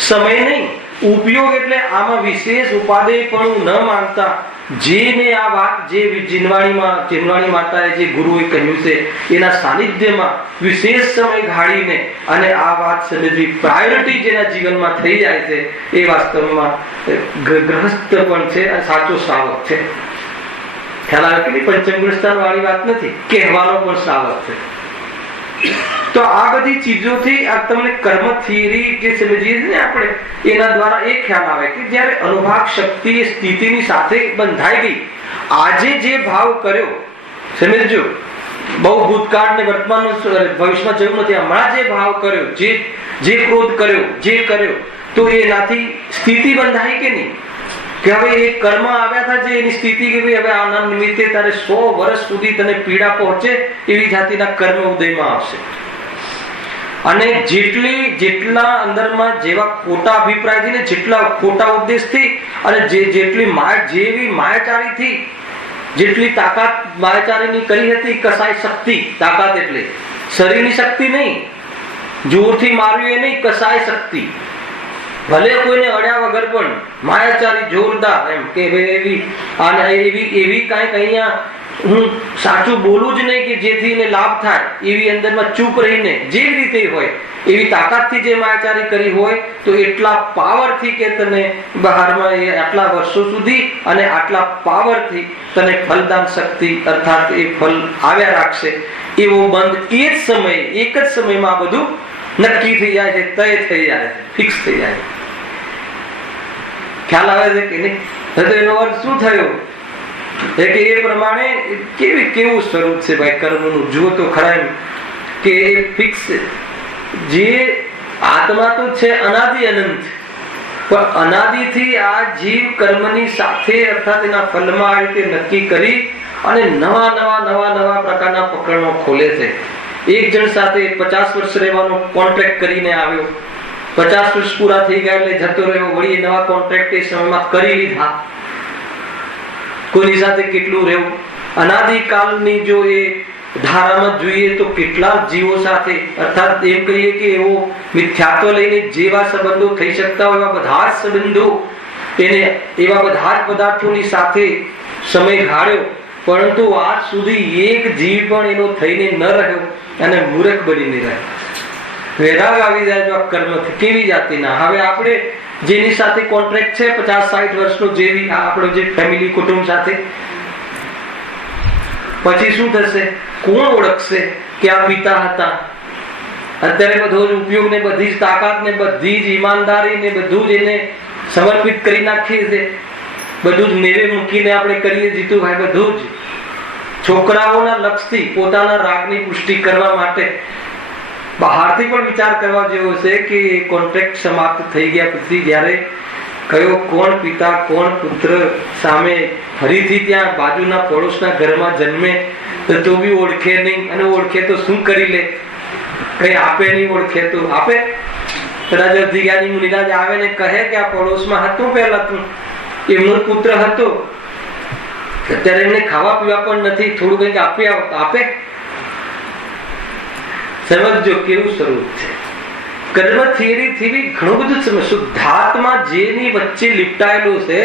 સમય નહીં, ઉપયોગ. એટલે આમાં વિશેષ ઉપાદેય પણ ન માનતા, જેને આ વાત જે જીનવાણી માતાએ જે ગુરુએ કહ્યું છે એના સાનિધ્યમાં વિશેષ સમય ગાળીને અને આ વાત સમજવી પ્રાયોરિટી જેના જીવનમાં થઈ જાય છે, એ વાસ્તવમાં ગ્રહસ્થ પણ છે અને સાચો શ્રાવક છે. ખ્યાલ આવે કે પંચમ ગુણસ્થાન વાળી વાત નથી, કહેવાનો પણ શ્રાવક છે. તો આ બધી ચીજોથી આ તમને કર્મ થિયરી જે સમજીએ છીએ ને આપણે, એના દ્વારા એ ખ્યાલ આવે કે જ્યારે અનુભાગ શક્તિ એ સ્થિતિની સાથે બંધાઈ ગઈ, આજે જે ભાવ કર્યો, સમજો, બહુ ભૂતકાળ ને વર્તમાન ભવિષ્યમાં જવું નથી, હમણાં જે ભાવ કર્યો, જે ક્રોધ કર્યો, જે કર્યો, તો એનાથી સ્થિતિ બંધાઈ કે નહીં? કે હવે એ કર્મ આવ્યા હતા જે એની સ્થિતિ કે ભાઈ હવે આના નિમિત્તે તારે 100 વર્ષ સુધી તને પીડા પહોંચે એવી જાતિના કર્મ ઉદયમાં આવશે. અને જેટલા અંદરમાં જેવા ખોટા અભિપ્રાયથી ને જેટલા ખોટા ઉદ્દેશથી અને જેવી માયાચારીથી જેટલી તાકાત માયાચારીની કરી હતી, કસાય શક્તિ, તાકાત એટલે શરીરની શક્તિ નહીં, જોરથી માર્યું એ નહીં, કસાય શક્તિ. ભલે કોઈને અડ્યા વગર પણ માયાચારી જોરદાર, એમ કે એવી કાંઈક અહીંયા હું સાચું બોલું જ નહીં કે જેથી એને લાભ થાય, એવી અંદરમાં ચૂપ રહીને જે રીતે હોય એવી તાકાતથી જે માયાચારી કરી હોય, તો એટલા પાવરથી કે તને બહારમાં આટલા વર્ષો સુધી અને આટલા પાવરથી તને ફલદાન શક્તિ અર્થાત એ ફલ આવ્યા રાખશે. એવો બંધ એ જ સમયે, એક જ સમયમાં આ બધું નક્કી થઈ જાય છે, તય થઈ જાય છે, ફિક્સ થઈ જાય છે. ખ્યાલ આવે છે કે નહીં? તો એનો અર્થ શું થયો કે એ પ્રમાણે કેવું સ્વરૂપ છે ભાઈ કર્મનું? જુઓ તો ખરા એમ કે ફિક્સ, જે આત્મા તો છે અનાદિ અનંત, પણ અનાદિથી આ જીવ કર્મની સાથે અર્થાત એના ફલમાં આ રીતે નક્કી કરી અને નવા પ્રકારના પ્રકરણો ખોલે છે. એક જણ સાથે 50 વર્ષ રહેવાનો કોન્ટ્રાક્ટ કરીને આવ્યો, 50 વર્ષ પૂરા થઈ ગયા એટલે જતો રહ્યો, વળી નવા કોન્ટ્રાક્ટ એ સમયમાં કરી લીધા. કોઈની સાથે કેટલું રહેવું? અનાદિકાલની જો એ ધારામાં જોઈએ તો કેટલા જીવો સાથે, અર્થાત એમ કહીએ કે એવો મિથ્યાત્વ લઈને જેવા સંબંધો થઈ શકતા હોય એવા બધા જ સંબંધો, એને એવા બધા જ પદાર્થોની સાથે સમય ગાળ્યો પરંતુ આજ સુધી એક જીવ પણ એનો થઈને ન રહ્યો અને મૂર્ખ બનીને રહ્યો. વૈરાગ આવી જાય તો આ કર્મથી કેવી જાતિના. હવે આપણે જેની સાથે કોન્ટ્રાક્ટ છે 50-60 વર્ષનો, જેવી આપણો જે ફેમિલી કુટુંબ સાથે, પછી શું થશે? કોણ ઓળખશે કે આ પિતા હતા? અત્યારે બધો જ ઉપયોગ ને બધી જ તાકાત ને બધી જ ઈમાનદારી ને બધું જ એને સમર્પિત કરી નાખીએ છે. બધું જ નેવે મૂકીને આપણે કરીએ જીતુભાઈ, બધું જ છોકરાઓના લક્ષથી પોતાના રાગની પુષ્ટિ કરવા માટે બહારથી પણ વિચાર કરવા જેવો છે કે કોન્ટ્રાક્ટ સમાપ્ત થઈ ગયા પછી જ્યારે કયો કોણ પિતા કોણ પુત્ર સામે ફરીથી ત્યાં બાજુના પડોશના ઘરમાં જન્મે તો બી ઓળખે નહીં, અને ઓળખે તો શું કરી લે? કઈ આપે નહીં, ઓળખે તો આપે. કદાચ અધિકારી મુનિરાજ આવે ને કહે કે આ પડોશમાં હતું પહેલા તું, એમનો પુત્ર હતો, અત્યારે એમને ખાવા પીવા પણ નથી, થોડું કંઈક આપી આવો તો આપે. સમજો કેવું સ્વરૂપ છે. કર્મ થિયરી ઘણું બધું સમજ. શુદ્ધાત્મા જેની વચ્ચે લિપટાયેલો છે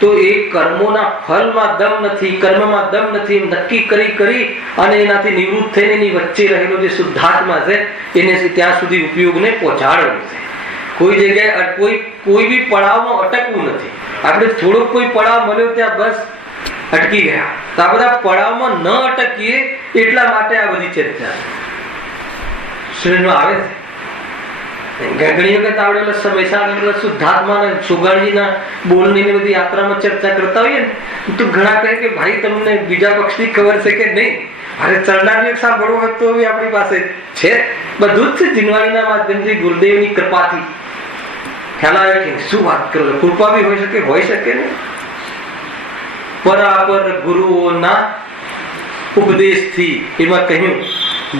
તો એ કર્મોના ફળમાં દમ નથી, કર્મમાં દમ નથી, એમ નક્કી કરી અને એનાથી નિવૃત્ત થઈને એની વચ્ચે રહેલો જે શુદ્ધાત્મા છે એને ત્યાં સુધી ઉપયોગને પહોંચાડવું છે. કોઈ જગ્યાએ કોઈ બી પડાવમાં અટકવું નથી. આપણે થોડોક કોઈ પડાવ મળ્યો ત્યાં બસ અટકી ગયા. તો આ બધા પડાવમાં ન અટકીએ એટલા માટે આ બધી ચર્ચા આવે છે. ઘણી વખત આપણે સમયસર શુદ્ધાત્મા સુગાણીના બોલની ને બધી યાત્રામાં ચર્ચા કરતા હોઈએ ને તો ઘણા કહે કે ભાઈ તમને બીજા પક્ષની ખબર છે કે નહીં? અરે ચરણાની સાંભળવું હોય તો આપણી પાસે છે, બધું જ છે. જીનવાણીના માધ્યમથી ગુરુદેવની કૃપાથી ખ્યાલ આવે કે શું વાત કરો. કૃપા બી હોઈ શકે ને. પરાપર ગુરુઓના ઉપદેશથી, એમાં કહ્યું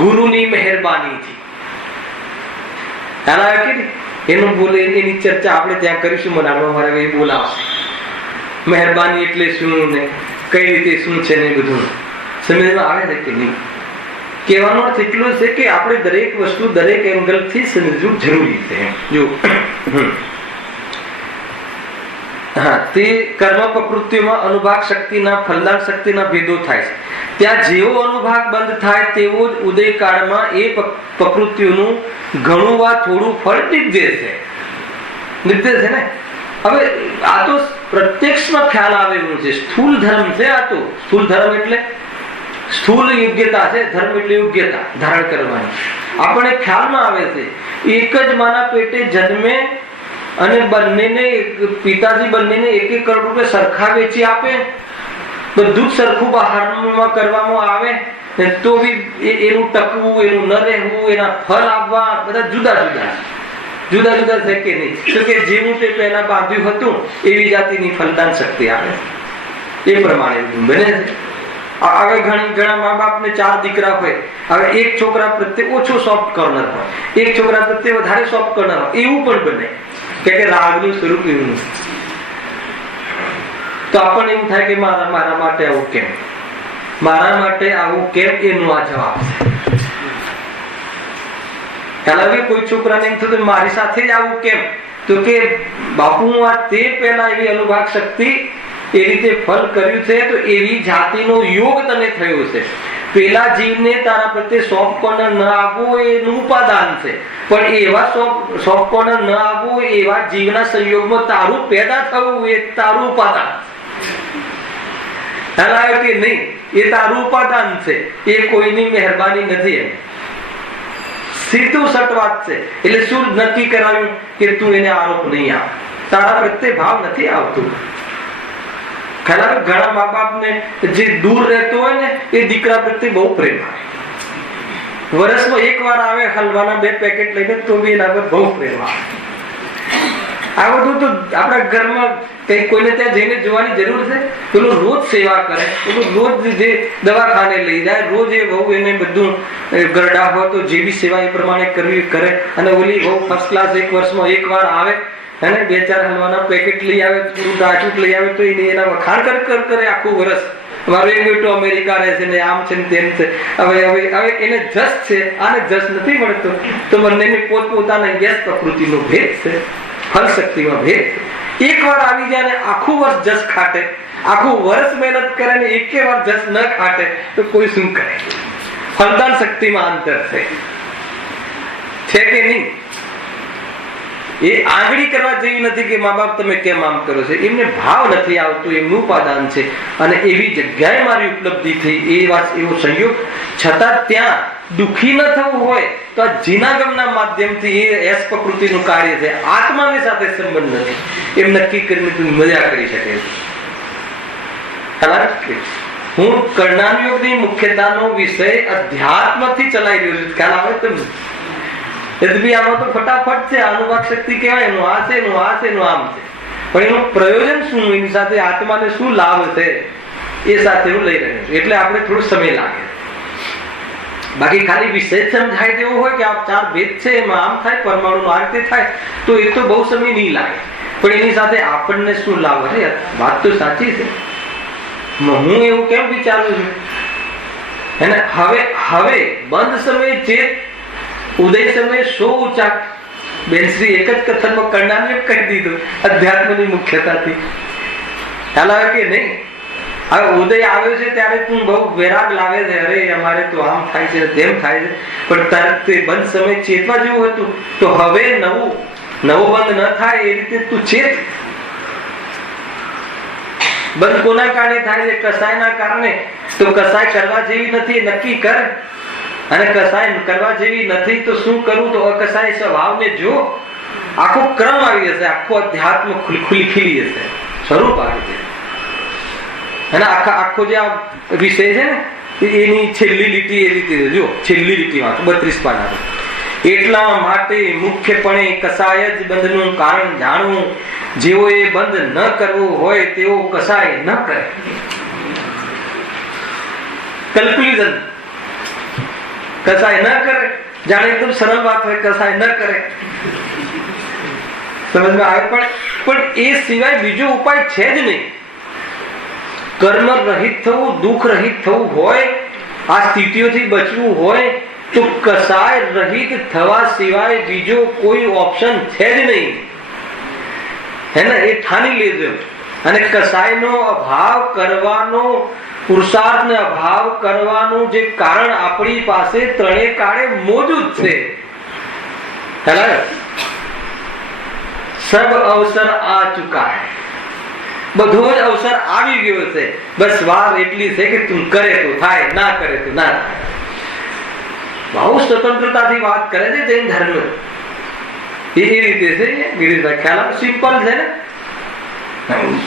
ગુરુની મહેરબાનીથી ખ્યાલ આવે કે એનું બોલે એની ચર્ચા આપણે ત્યાં કરીશું. મને મારે એ બોલાવશે. મહેરબાની એટલે શું ને કઈ રીતે શું છે ને બધું સમજમાં આવે છે કે નહીં? કહેવાનો અર્થ એટલો છે કે આપણે દરેક વસ્તુ દરેક એંગલથી સમજવું જરૂરી છે. જો તે કર્મ પ્રકૃતિઓમાં અનુભાગ શક્તિના ફલદાન શક્તિના ભેદો થાય છે. ત્યાં જેવો અનુભાગ બંધ થાય તેવો જ ઉદય કાળમાં એ પ્રકૃતિઓનું ઘણું વા થોડું ફળ નિર્દેશ છે ને. હવે આ તો પ્રત્યક્ષમાં ખ્યાલ આવે એવું છે. સ્થૂલ ધર્મ છે આ તો. સ્થૂલ ધર્મ એટલે સ્થૂલ યોગ્યતા છે, ધર્મ એટલે યોગ્યતા ધારણ કરવાની. આપણે ખ્યાલમાં આવે છે એક જ માના પેટે જન્મે અને બંનેને પિતાજી બંનેને 1-1 કરોડ રૂપિયા સરખા વેચી આપે, બધું જ સરખું બહારમાં કરવામાં આવે તો બી એનું ટકવું, એનું ન રહેવું, એના ફળ આવવા બધા જુદા જુદા છે કે નહીં? તો કે જેવું તે પહેલા બાંધ્યું હતું એવી જાતિની ફલદાન શક્તિ આવે, એ પ્રમાણે બને છે. હવે ઘણા મા બાપને 4 દીકરા હોય, હવે એક છોકરા પ્રત્યે ઓછો સોફ્ટ કોર્નર હોય, એક છોકરા પ્રત્યે વધારે સોફ્ટ કોર્નર હોય, એવું પણ બને કે રાગનું સ્વરૂપ એવું નથી. તો આપણને એવું થાય કે મારા માટે આવું કેમ, મારા માટે આવું કેમ, એનું આ જવાબ છે. કોઈ છોકરાને એમ થતું મારી સાથે જ આવું કેમ, તો કે બાપુ આ તે પહેલા એવી અનુભાગ શક્તિ એ રીતે ફલ કર્યું છે તો એવી જાતિનો યોગ તને થયો છે. પેલા જીવને તારા પ્રત્યે સોફ્ટ કોર્નર ન આપવું એનું ઉપાદાન છે, પણ એવા સોફ્ટ કોર્નર ન આપવું એવા જીવના સંયોગમાં તારું પેદા થવું એ તારું ઉપાદાન કે નહીં? એ તારું ઉપાદાન છે, એ કોઈની મહેરબાની નથી. એમ સીધું સટવાત છે. એટલે શું નક્કી કરાવ્યું કે તું એને આરોપ નહીં આપ, તારા પ્રત્યે ભાવ નથી આવતું. ઘણા મા બાપ ને જે દૂર રહેતો હોય ને એ દીકરા પ્રત્યે બહુ પ્રેમ આવે. વર્ષમાં 1 વાર આવે હલવાના 2 પેકેટ લઈને તો બી એના પર બહુ પ્રેમ આવે. આ બધું તો આપણા ઘરમાં કઈ કોઈને ત્યાં જઈને જોવાની જરૂર છે? પેલું રોજ સેવા કરે, પેલું રોજ જે દવાખાને લઈ જાય, રોજ એ વહુ એને બધું ગરડા હોય તો જેવી સેવા એ પ્રમાણે કરવી કરે. અને ઓલી વહુ ફર્સ્ટ ક્લાસ 1 વર્ષમાં 1 વાર આવે અને 2-4 હલવાના પેકેટ લઈ આવે, થોડું ડાચું લઈ આવે તો એને એના વખાણ કરે આખું વર્ષ. મારો એક બેટો અમેરિકા રહે છે ને આમ છે ને તેમ છે. હવે એને જસ છે, આને જસ નથી મળતો. તો બંનેની પોતપોતાના ગેસ પ્રકૃતિનો ભેદ છે, ફલ શક્તિમાં ભેદ. એકવાર આવી જાય ને આખું વર્ષ જસ ખાટે, આખું વર્ષ મહેનત કરે ને એકે વાર જસ ન ખાટે તો કોઈ શું કરે? ફલદાન શક્તિમાં અંતર છે કે નહીં? એ આંગળી કરવા જેવી નથી કે મા બાપ તમે કેમ આમ કરો છો, એમને ભાવ નથી આવતો, એમનું ઉપાદાન છે. અને એવી જગ્યાએ મારી ઉપલબ્ધિ થઈ, એવો સંયોગ છતાં ત્યાં દુઃખી ન થવું હોય તો આ જીનાગમના માધ્યમથી એ એસ પ્રકૃતિનું કાર્ય છે. આત્માની સાથે સંબંધ નથી, એમ નક્કી કરીને તું મજા કરી શકે છે. હું કર્ણાનુયોગની મુખ્યતાનો વિષય અધ્યાત્મથી ચલાવી રહ્યો છું, ખ્યાલ આવે તમને? યદ્યપિ આમાં તો ફટાફટ છે, અનુભાગ શક્તિ કહેવાય, એનું આ છે, એનું આ છે, એનું આમ છે, પણ એનું પ્રયોજન શું, એની સાથે આત્માને શું લાભ છે એ સાથે હું લઈ રહ્યો છું. એટલે આપણે થોડો સમય લાગે. બાકી ખાલી વિષય સમજાય તેવું હોય કે આ ચાર ભેદ છે, એમાં આમ થાય, પરમાણુ આ રીતે થાય, તો એ તો બહુ સમય નહીં લાગે. પણ એની સાથે આપણને શું લાભ? અરે વાત તો સાચી છે, હું એવું કેમ વિચારું છું? અને હવે બંધ સમય ચેત, ઉદય સમય સો ઊંચા. બેનશ્રી એક જ કથનમાં કર્ણાને કહી દીધું અધ્યાત્મની મુખ્યતાથી. ખ્યાલ આવે કે નહીં? હવે ઉદય આવ્યો છે ત્યારે તું બહુ વૈરાગ લાવે છે, અરે અમારે તો આમ થાય છે, તેમ થાય છે, પણ તરત તે બંધ સમય ચેતવા જેવું હતું. તો હવે નવો બંધ ન થાય એ રીતે તું ચેત. બંધ કોના કારણે થાય છે? કસાયના કારણે. તો કસાય કરવા જેવી નથી, નક્કી કર. અને કસાય કરવા જેવી નથી તો શું કરવું? તો અકસાય સ્વભાવને જો. આખો ક્રમ આવી જશે, આખો અધ્યાત્મ ખીલી જશે, સ્વરૂપ આવી જશે. અને આખો જે આ વિષય છે ને એની છેલ્લી લીટી એ રીતે જો, છેલ્લી લીટી વાંચો 32 પાના. એટલા માટે મુખ્યપણે કસાય જ બંધનું કારણ જાણવું. જેવો એ બંધ ન કરવો હોય તેવો કસાય ન કરે. કલ્ક્યુઝન, કસાય ન કરે. જાણે એકદમ સરળ વાત હોય, કસાય ન કરે, સમજમાં આવે? પણ એ સિવાય બીજો ઉપાય છે જ નહીં. કર્મ રહિત થવું, દુઃખ રહિત થવું હોય, આ સ્થિતિઓથી બચવું હોય તો કસાય રહિત થવા સિવાય બીજો કોઈ ઓપ્શન છે જ નહીં. હે ને? એ ઠાની લેજો. અને કસાયનો અભાવ કરવાનો, પુરુષાર્થનો અભાવ કરવાનું જે કારણ આપણી પાસે ત્રણેય કાળે મોજૂદ છે. સબ અવસર આ ચુકા હૈ. બધો જ અવસર આવી ગયો છે. બસ વાર એટલી છે કે તું કરે તો થાય, ના કરે તો ના થાય. બહુ સ્વતંત્રતાથી વાત કરે છે જૈન ધર્મ. એ રીતે છે ગિરીશભાઈ, ખ્યાલ સિમ્પલ છે ને.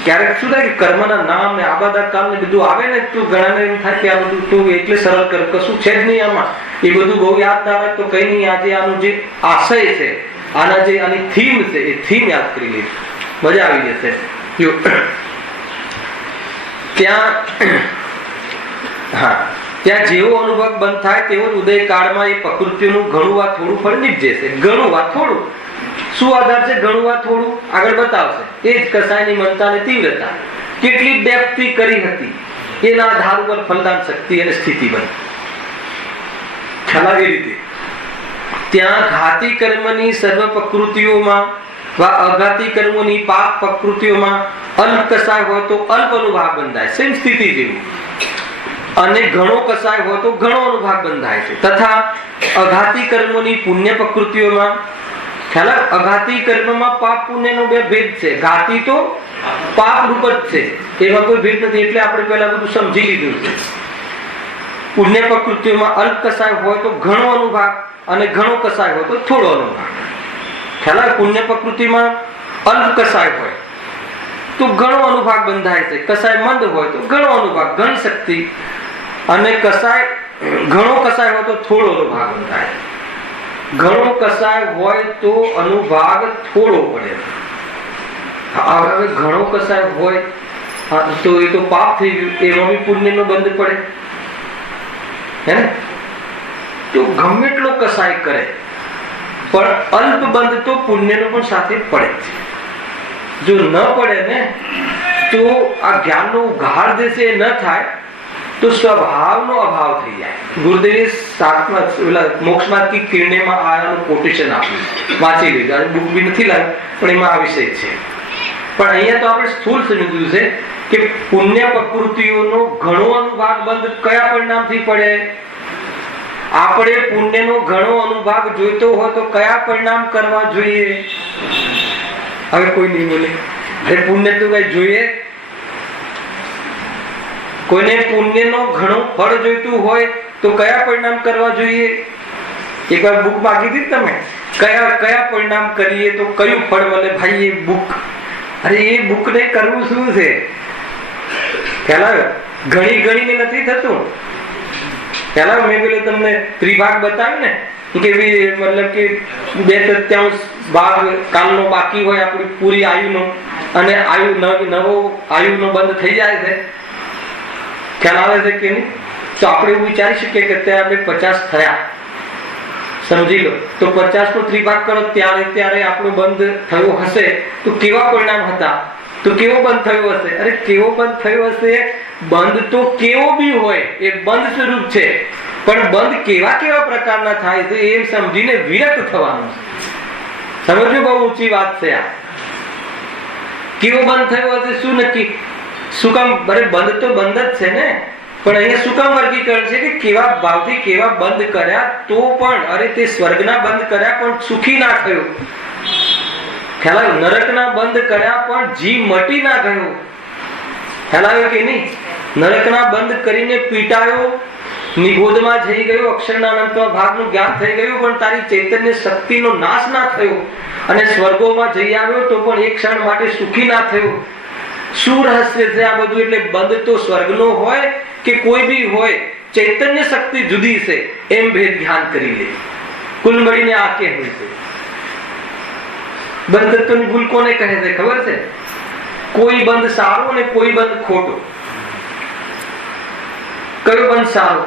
ક્યારેક શું થાય કે કર્મના નામ ને આબાદા કામ ને બધું આવે ને, તું ઘણાને એમ થાય કે આ બધું તું એટલે સરળ કર, કશું છે જ નહીં આમાં. એ બધું બહુ યાદ ના રાખ તો કઈ નહીં. આજે આનું જે આશય છે, આના જે આની થીમ છે, એ થીમ યાદ કરી લઈશ, મજા આવી જશે. ત્યાં જેવો અનુભવ બંધ થાય તેવો જ ઉદય કાળમાં એ પ્રકૃતિનું ઘણું વા થોડું ફળ નીપજે છે. ઘણું વા થોડું શું આધાર છે? ઘણું વા થોડું આગળ બતાવશે. એ જ કસાયની મનતા અને તીવ્રતા કેટલી ડેપ્થથી કરી હતી એના આધાર ઉપર ફલદાન શક્તિ અને સ્થિતિ બની. ખ્યાલ આવી રીતે ત્યાં ઘાતી કર્મની સર્વ પ્રકૃતિઓમાં વા અઘાતી કર્મોની પાપ પ્રકૃતિઓમાં અલ્પ કસાય હોય તો અલ્પ અનુભાગ બંધાય, સેમ સ્થિતિ જેવું. અને ઘણો કસાય હોય તો ઘણો અનુભાગ બંધાય છે. તથા અઘાતી કર્મોની પુણ્ય પ્રકૃતિઓમાં, ખ્યાલ, અઘાતી કર્મમાં પાપ પુણ્યનો બે ભેદ છે. ઘાતી તો પાપ રૂપ જ છે, એમાં કોઈ ભેદ નથી. એટલે આપણે પહેલા બધું સમજી લીધું છે. પુણ્ય પ્રકૃતિઓમાં અલ્પ કસાય હોય તો ઘણો અનુભાગ, અને ઘણો કસાય હોય તો થોડો અનુભાગ. ખ્યાલ, પુણ્ય પ્રકૃતિમાં અલ્પ કસાય હોય તો ઘણો અનુભાગ બંધાય છે. કસાય મંદ હોય તો ઘણો અનુભાગ, ઘણી શક્તિ. અને કસાય ઘણો કસાય હોય તો થોડો અનુભાગ બંધાય. ઘણો કસાય હોય તો અનુભાગ થોડો પડે. હવે ઘણો કસાય હોય તો એ તો પાપ થઈ ગયું, એમાં બી પુણ્યનો બંધ પડે. હે ને? તો ગમે એટલો કસાય કરે પણ અલ્પ બંધ તો પુણ્યનો પણ સાથે પડે છે. જો ન પડે ને તો આ જ્ઞાનનો ઉઘાડ જે છે એ ન થાય તો સ્વભાવનો અભાવ થઈ જાય. ગુરુદેવે મોક્ષમાર્ગ કી કિરણેમાં આનું કોટેશન આપ્યું, વાંચી લીધું. બુક બી નથી લાવ્યું પણ એમાં આ વિષય છે. પણ અહીંયા તો આપણે સ્થૂળ સમજ્યું છે કે પુણ્ય પ્રકૃતિઓનો ઘણો અનુભાગ બંધ કયા પરિણામથી પડે? આપણે પુણ્યનો ઘણો અનુભાગ જોઈતો હોય તો કયા પરિણામ કરવા જોઈએ? હવે કોઈ નહીં બોલે. પુણ્ય તો કઈ જોઈએ? કોઈને પુણ્યનો ઘણો ફળ જોઈતું હોય તો કયા પરિણામ કરવા જોઈએ? એકવાર બુક માગી હતી તમે, કયા પરિણામ કરીએ તો કયું ફળ મળે? ભાઈ એ બુક, અરે એ બુક ને કરવું શું છે? પેલા ગણીને નથી થતું. પેલા મેં પેલો તમને ત્રિભાગ બતાવ્યું ને કે મતલબ કે 2/3 ભાગ કાલનો બાકી હોય આપણી પૂરી આયુનો, અને નવો આયુનો બંધ થઈ જાય છે. ખ્યાલ આવે છે કે નહીં? તો આપણે એવું વિચારી શકીએ કે અત્યારે આપણે 50 થયા, સમજી લો. તો 50 નો ત્રિભાગ કરો ત્યારે આપણું બંધ થયો હશે તો કેવા પરિણામ હતા? તો કેવો બંધ થયો હશે? અરે કેવો બંધ થયો હશે? બંધ તો કેવો બી હોય એ બંધ સ્વરૂપ છે, પણ બંધ કેવા પ્રકારના થાય છે એમ સમજીને વિરત થવાનું છે. સમજો, બહુ ઊંચી વાત છે આ. કેવો બંધ થયો હશે શું નક્કી? શું કામ? અરે બંધ તો બંધ જ છે ને, પણ અહીંયા શું કામ વર્ગીકરણ છે કે કેવા ભાવથી કેવા બંધ કર્યા તો પણ, અરે તે સ્વર્ગના બંધ કર્યા પણ સુખી ના થયો. ખ્યાલ આવ્યો? નરકના બંધ કર્યા પણ જીવ મટી ના ગયો. ખ્યાલ આવ્યો કે નહીં? નરકના બંધ કરીને પીટાયો, નિગોદમાં જઈ ગયો, અક્ષરના અનંતમાં ભાગનું જ્ઞાન થઈ ગયું, પણ તારી ચૈતન્ય શક્તિનો નાશ ના થયો, અને સ્વર્ગોમાં જઈ આવ્યો તો પણ એક ક્ષણ માટે સુખી ના થયો. શું રહસ્ય છે આ બધું? એટલે બંધ તો સ્વર્ગનો હોય કે કોઈ બી હોય, ચૈતન્ય શક્તિ જુદી છે એમ ભેદ ધ્યાન કરી લે. કુલ મળીને આ કે હોય છે. બંધત્વની ભૂલ કોને કહે છે ખબર છે? કોઈ બંધ સારો અને કોઈ બંધ ખોટો. કયો બંધ સારો?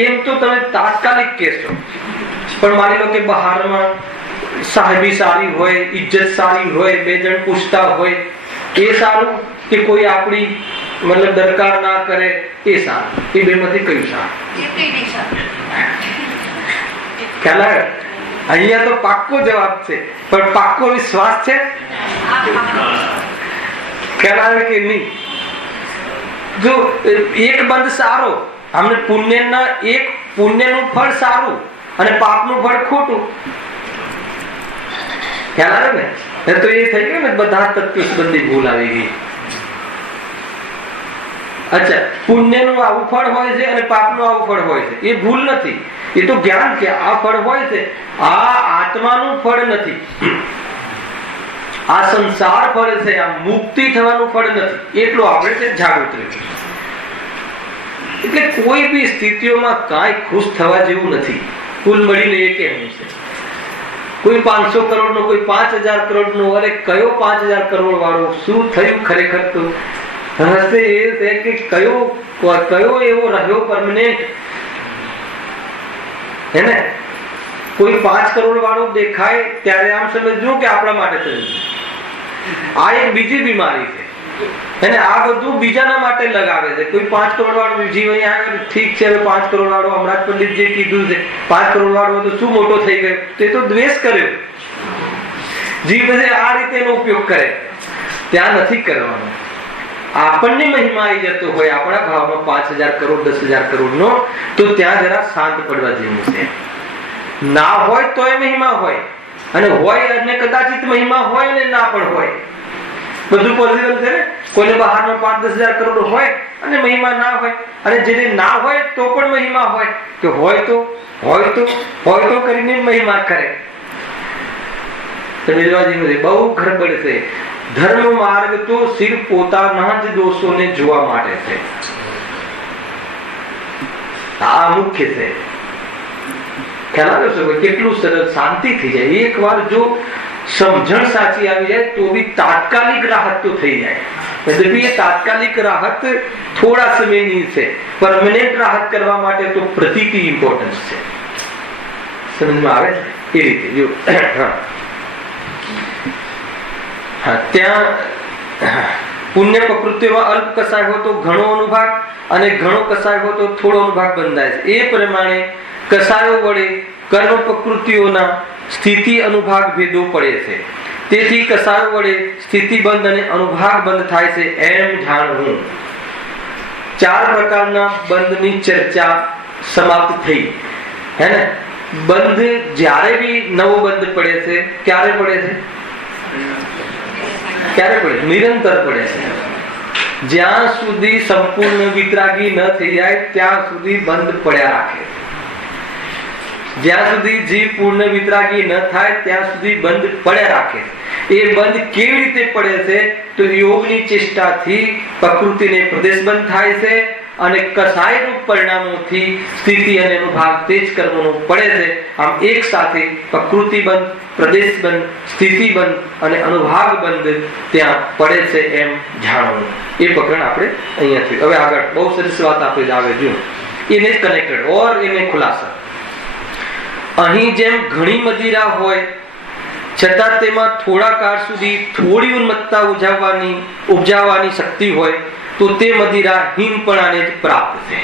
એમ તો તમે તાત્કાલિક કહેશો, પણ માની લો કે બહારમાં સાહેબી સારી હોય, ઇજ્જત સારી હોય, 2 જણ પૂછતા હોય, એ સારું કે કોઈ આપણી મતલબ દરકાર ના કરે એ સારું? એ બે માંથી કયું સારું? ખ્યાલ આવે? અહીંયા તો પાક્કો જવાબ છે, પણ પાક્કો વિશ્વાસ છે? ખ્યાલ આવે કે નહીં? જો એક બંધ સારો, અમને પુણ્યનું ફળ સારું અને પાપનું ફળ ખોટું. ખ્યાલ આવે ને? તો એ થઈ ગયું ને, બધા તત્વ સંબંધી ભૂલ આવી ગઈ. અચ્છા, પુણ્યનું આવું ફળ હોય છે અને પાપનું આવું ફળ હોય છે, એ ભૂલ નથી, એ તો જ્ઞાન કે આ ફળ હોય છે. આ આત્માનું ફળ નથી, આ સંસાર ફળ છે, આ મુક્તિ થવાનું ફળ નથી. એટલું આપણે જાગૃત રહેવું. એટલે કોઈ બી સ્થિતિઓમાં કાંઈ ખુશ થવા જેવું નથી. કુલ મળીને એ કહેવું છે. કોઈ 500 કરોડ નો, કોઈ 5000 કરોડ નો. અરે કયો 5000 કરોડ વાળો? શું થયું ખરેખર? તો રહસ્ય એ છે કે કયો એવો રહ્યો પરમનેન્ટ, હે ને? કોઈ 5 કરોડ વાળો દેખાય ત્યારે આમ સમજવું કે આપણા માટે થયું. આ એક બીજી બીમારી છે, અને આ બધું બીજાના માટે લગાવે છે. કોઈ 5 કરોડ વાળો જીવ અહીંયા આવે, ઠીક છે, હવે 5 કરોડ વાળો હમણાં પંડિત જે કીધું છે, 5 કરોડ વાળો તો શું મોટો થઈ ગયો? તે તો દ્વેષ કર્યો. જીવ આ રીતે એનો ઉપયોગ કરે, ત્યાં નથી કરવાનો. આપણને મહિમા આવી જતો હોય આપણા ભાવમાં 5000 કરોડ 10,000 કરોડ નો, તો ત્યાં જરા શાંત પડવા જેવું છે. ના હોય તો એ મહિમા હોય, અને હોય અને કદાચિત મહિમા હોય અને ના પણ હોય. બધું પોસિબલ છે ને? કોઈને બહારમાં 5-10,000 કરોડ હોય અને મહિમા ના હોય, અને જેને ના હોય તો પણ મહિમા હોય, કે હોય તો કરીને મહિમા કરે. તમે જોવા જેવું બહુ ગડબડ છે. ધર્મ માર્ગ તો સિર્ફ પોતાના જ દોષોને જોવા માટે છે. આ મુખ્ય છે. ખ્યાલ આવ્યો છે? કેટલું સરળ શાંતિ થઈ જાય. એક વાર જો સમજણ સાચી આવી જાય તો બી તાત્કાલિક રાહત તો થઈ જાય. એ તાત્કાલિક રાહત થોડા સમયની છે. પરમેનન્ટ રાહત કરવા માટે તો પ્રતીતિ ઇમ્પોર્ટન્સ છે. સમજમાં આવે એ રીતે જો. ત્યાં પુણ્ય પ્રકૃતિમાં અલ્પ કસાય હોય તો ઘણો અનુભાગ, અને ઘણો કસાય હોય તો થોડો અનુભાગ બંધાય છે. એ પ્રમાણે કસાયો વડે કર્મ પ્રકૃતિઓના સ્થિતિ અનુભાગ ભેદો પડે છે. તેથી કસાયો વડે સ્થિતિબંધ અને અનુભાગ બંધ થાય છે એમ જાણવું. 4 પ્રકારના બંધની ચર્ચા સમાપ્ત થઈ. હે ને? બંધ જ્યારે બી નવો બંધ પડે છે, ક્યારે પડે છે? ક્યારે પડે? નિરંતર પડે છે. જ્યાં સુધી સંપૂર્ણ વિતરાગી ન થઈ જાય ત્યાં સુધી બંધ પડ્યા રાખે. જ્યાં સુધી જીવ પૂર્ણ વિતરાગી ન થાય ત્યાં સુધી બંધ પડ્યા રાખે. એ બંધ કેવી રીતે પડે છે? તો યોગની ચેષ્ટાથી પ્રકૃતિને પ્રદેશબંધ થાય છે અને કસાયરૂપ પરિણામોથી સ્થિતિ અને અનુભાગ તેજ કર્મોનો પડે છે. આમ એક સાથે પ્રકૃતિ બંધ, પ્રદેશ બંધ, સ્થિતિ બંધ અને અનુભાગ બંધ ત્યાં પડે છે એમ જાણવું. એ પ્રકરણ આપણે અહીંયાથી હવે આગળ બહુ સરસ વાત આપણે જ આવે જો એને કનેક્ટેડ ઓર એને ખુલાસા. અહીં જેમ ઘણી મદિરા હોય છતાં તેમાં થોડા કાળ સુધી થોડી ઉન્મત્તતા ઉપજાવવાની શક્તિ હોય તો તે મદિરા હીનપણાને જ પ્રાપ્ત છે.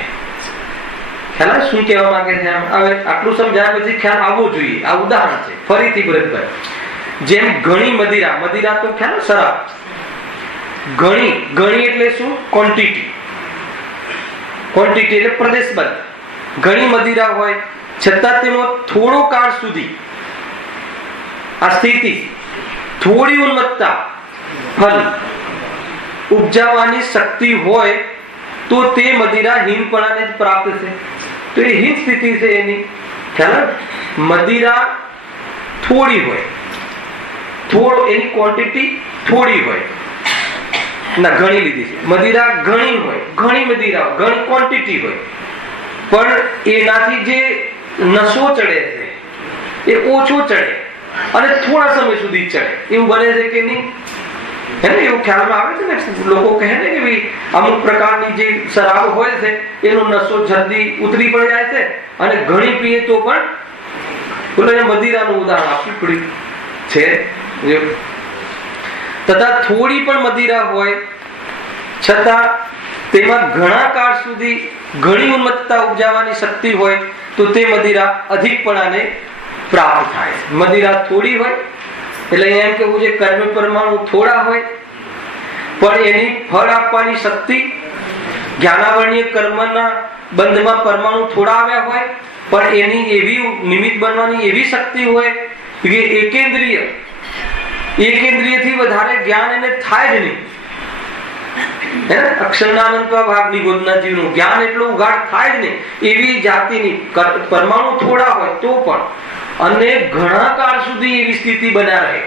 ખ્યાલ શું કહેવા માંગે છે? હવે આટલું સમજાય પછી ખ્યાલ આવવો જોઈએ. આ ઉદાહરણ છે ફરીથી બરાબર. જેમ ઘણી મદિરા, મદિરા તો ખ્યાલ શરાબ. ઘણી એટલે શું? ક્વોન્ટિટી એટલે પ્રદેશબંધ. ઘણી મદિરા હોય છતાં તેનો થોડો કાળ સુધી આ સ્થિતિ, થોડી ઉન્મત્તતા, ફલ ઉપજાવવાની શક્તિ હોય તો તે મદિરા હીનપણાને જ પ્રાપ્ત છે. તો એ હીન સ્થિતિ છે એની. ખ્યાલ? મદિરા થોડી હોય, એની ક્વોન્ટિટી થોડી હોય. ના, ઘણી લીધી છે. મદિરા ઘણી હોય, ઘણી મદિરા, ઘણી ક્વોન્ટિટી હોય, પણ એનાથી જે નશો ચડે છે એ ઓછો ચડે અને થોડા સમય સુધી ચડે. એવું બને છે કે નહીં? હે ને? એવું ખ્યાલમાં આવે છે ને. લોકો કહે ને કે ભાઈ અમુક પ્રકારની જે શરાબ હોય છે એનો નશો જલ્દી ઉતરી પડી જાય છે અને ઘણી પીએ તો પણ બોલે મદિરાનું ઉદાહરણ આપવું પડ્યું છે. તથા થોડી પણ મદિરા હોય છતાં તેમાં ઘણા કાળ સુધી ઘણી ઉન્મત્તતા ઉપજાવવાની શક્તિ હોય તો તે મદિરા અધિકપણાને પ્રાપ્ત થાય. મદિરા થોડી હોય એટલે એમ કેવું છે કર્મ પરમાણુ થોડા હોય પણ એની ફળ આપવાની શક્તિ, જ્ઞાનાવરણીય કર્મના બંધમાં પરમાણુ થોડા આવ્યા હોય પણ એની એવી નિમિત્ત બનવાની એવી શક્તિ હોય કે એકેન્દ્રિયથી વધારે જ્ઞાન એને થાય જ નહીં. અક્ષરનાનંદવા ભાગ નિગોદના જીવનું જ્ઞાન એટલું ઉઘાડ થાય જ નહીં એવી જાતિની પરમાણુ થોડા હોય તો પણ અને ઘણા કાળ સુધી એવી સ્થિતિ બના રહે.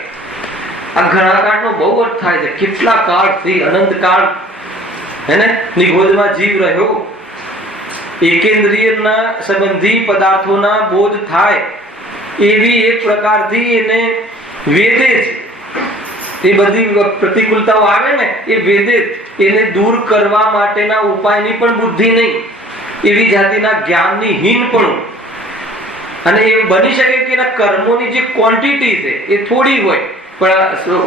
આ ઘણા કાળનો બહુ અર્થ થાય છે. કેટલા કાળથી અનંત કાળ હેને નિગોદમાં જીવ રહ્યો. એકેન્દ્રિયના સંબંધી પદાર્થોના બોધ થાય એવી એક પ્રકારથી એને વેદે છે. એ બધી પ્રતિકૂળતાઓ આવે ને એ વેદે એને દૂર કરવા માટેના ઉપાયની પણ બુદ્ધિ નહીં, એવી જાતિના જ્ઞાનની હીનપણું. અને એવું બની શકે કે એના કર્મોની જે ક્વોન્ટિટી છે એ થોડી હોય પણ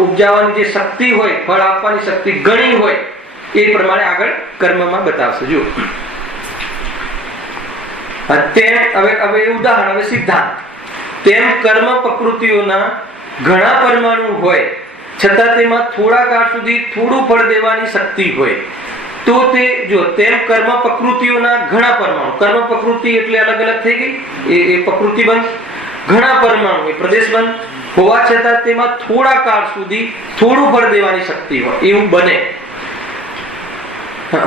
ઉપજાવવાની જે શક્તિ હોય, ફળ આપવાની શક્તિ ઘણી હોય. એ પ્રમાણે આગળ કર્મમાં બતાવશે. જો હવે ઉદાહરણ, હવે સિદ્ધાંત. તેમ કર્મ પ્રકૃતિઓના ઘણા પરમાણુ હોય છતાં તેમાં થોડા કાળ સુધી થોડું ફળ દેવાની શક્તિ હોય તો તે જો તેમ કર્મ પ્રકૃતિઓના ઘણા પરમાણુ, કર્મ પ્રકૃતિ એટલે અલગ અલગ થઈ ગઈ, એ પ્રકૃતિ બંધ, ઘણા પરમાણુ એ પ્રદેશ બંધ હોવા છતાં તેમાં થોડા કાળ સુધી થોડું ફળ દેવાની શક્તિ હોય એવું બને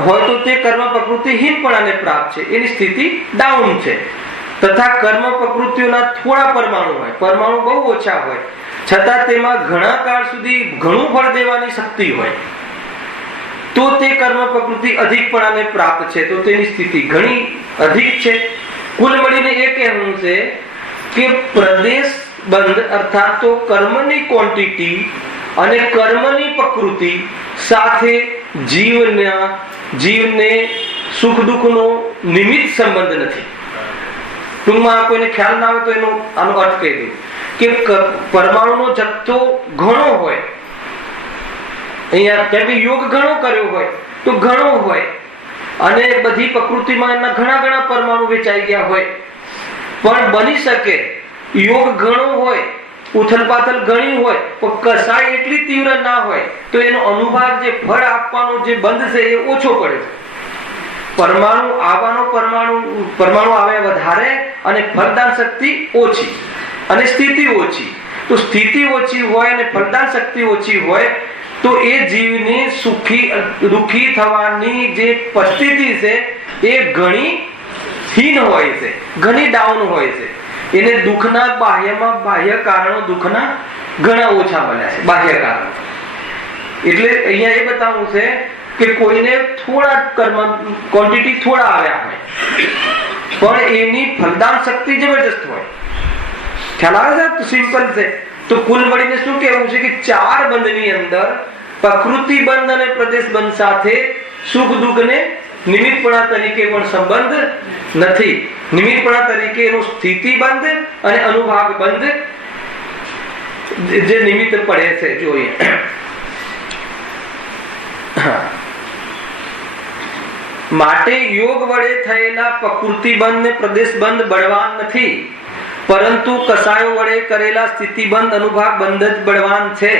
હોય તો તે કર્મ પ્રકૃતિ હીનપણાને પ્રાપ્ત છે, એની સ્થિતિ ડાઉન છે. તથા કર્મ પ્રકૃતિઓના થોડા પરમાણુ હોય, પરમાણુ બહુ ઓછા હોય છતાં તેમાં ઘણા કાળ સુધી ઘણું ફળ દેવાની શક્તિ હોય તો તે કર્મ પ્રકૃતિ અધિકપણાને પ્રાપ્ત છે, તો તેની સ્થિતિ ઘણી અધિક છે. કુલ મળીને એ કહેવું છે કે પ્રદેશ બંધ અર્થાત તો કર્મની ક્વોન્ટિટી અને કર્મની પ્રકૃતિ સાથે જીવને સુખ દુઃખનો નિમિત્ત સંબંધ નથી. ટૂંકમાં કોઈને ખ્યાલ ના આવે તો આનો અર્થ કહી દઉં કે પરમાણુનો જથ્થો ઘણો હોય, અહીંયા કેમ કે યોગ ઘણો કર્યો હોય તો ઘણો હોય અને બધી પ્રકૃતિમાં એના ઘણા પરમાણુ વેચાઈ ગયા હોય પણ બની શકે યોગ ઘણો હોય ઉથલ પાથલ ઘણી હોય પણ કસાય એટલી તીવ્ર ના હોય તો એનો અનુભાગ જે ફળ આપવાનો જે બંધ છે એ ઓછો પડે. પરમાણુ આવે વધારે અને ફલદાન શક્તિ ઓછી અને સ્થિતિ ઓછી. તો સ્થિતિ ઓછી હોય અને ફલદાન શક્તિ ઓછી હોય તો એ જીવની દુઃખી થવાની જે પરિસ્થિતિ છે એ ઘણી હીન હોય છે, ઘણી ડાઉન હોય છે. એને દુઃખના બાહ્ય કારણો દુઃખના ઘણા ઓછા બન્યા છે, બાહ્ય કારણો. એટલે અહીંયા એ બતાવવું છે કે કોઈને થોડા કર્મ ક્વોન્ટિટી થોડા આવ્યા હોય પણ એની ફલદાન શક્તિ જબરજસ્ત હોય. ખ્યાલ આવે છે? સિમ્પલ છે. તો કુલ મળીને શું કહેવું છે કે 4 બંધની અંદર પ્રકૃતિ બંધ અને પ્રદેશ બંધ સાથે સુખ દુઃખને નિમિત્તપણા તરીકે પણ સંબંધ નથી. નિમિત્તપણા તરીકે એનું સ્થિતિ બંધ અને અનુભાગ બંધ જે નિમિત્ત પડે છે. જોઈએ માટે યોગ વડે થયેલા પ્રકૃતિ બંધ ને પ્રદેશ બંધ બળવાન નથી, પરંતુ કસાયો વડે કરેલા સ્થિતિ બંધ અનુભાગ બંધ જ બળવાન છે.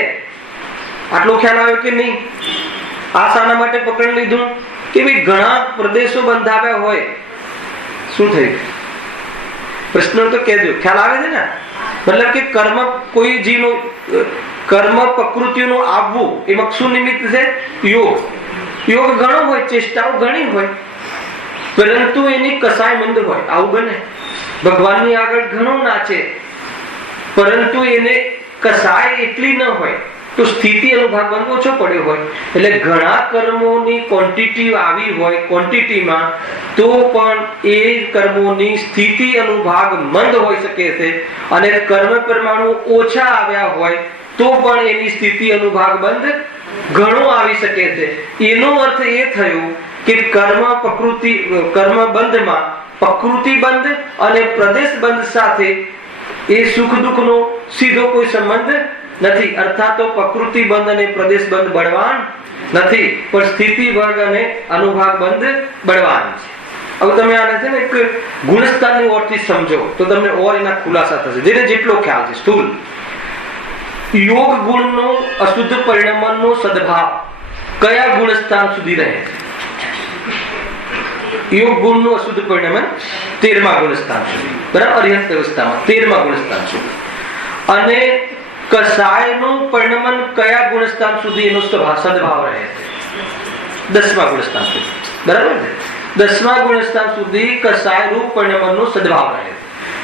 આટલો ખ્યાલ આવ્યો કે નહીં? આ શાના માટે પકડી લીધું કે ભાઈ ઘણા પ્રદેશો બંધાવ્યા હોય શું થયું? પ્રશ્ન તો કહેજો. ખ્યાલ આવે છે ને? મતલબ કે કર્મ કોઈ જીવનો કર્મ પ્રકૃતિનું આવવું એમાં શું નિમિત્ત છે? યોગ. યોગ ઘણો હોય, ચેષ્ટાઓ ઘણી હોય, પરંતુ એની કસાય મંદ હોય. આવું બને ભગવાનની આગળ ઘણો નાચે પરંતુ એને કસાય એટલી ન હોય તો સ્થિતિ અનુભાગ બંધ ઓછો પડ્યો હોય. એટલે ઘણા કર્મોની ક્વોન્ટિટી આવી હોય ક્વોન્ટિટીમાં તો પણ એ કર્મોની સ્થિતિ અનુભાગ મંદ હોઈ શકે છે અને કર્મ પરમાણુ ઓછા આવ્યા હોય તો પણ એની સ્થિતિ અનુભાગ બંધ ઘણો આવી શકે છે. એનો અર્થ એ થયો કે કર્મ બંધમાં પ્રકૃતિ બંધ અને પ્રદેશ બંધ સાથે એ સુખ દુઃખનો સીધો કોઈ સંબંધ નથી. અર્થાત પ્રકૃતિ બંધ અને પ્રદેશ બંધ બળવાન નથી પણ સ્થિતિ વર્ગ અને અનુભાગ બંધ બળવાન છે. હવે તમે આને છે ને એક ગુણસ્થાનની ઓરથી સમજો તો તમને ઓર એના ખુલાસા થશે. જેને જેટલો ખ્યાલ છે સ્થૂલ યોગ ગુણનો અશુદ્ધ પરિણમનનો સદભાવ કયા ગુણસ્થાન સુધી રહે છે? યોગ ગુણનું અશુદ્ધ પરિણમન 13મા ગુણસ્થાન સુધી, બરાબર? અરિહંત અવસ્થામાં 13મા ગુણસ્થાન સુધી. અને કસાયનું પરિણમન કયા ગુણસ્થાન સુધી એનો સદભાવ રહે છે? 10મા ગુણસ્થાન સુધી, બરાબર છે? 10મા ગુણસ્થાન સુધી કસાય રૂપ પરિણમનનો સદભાવ રહે છે.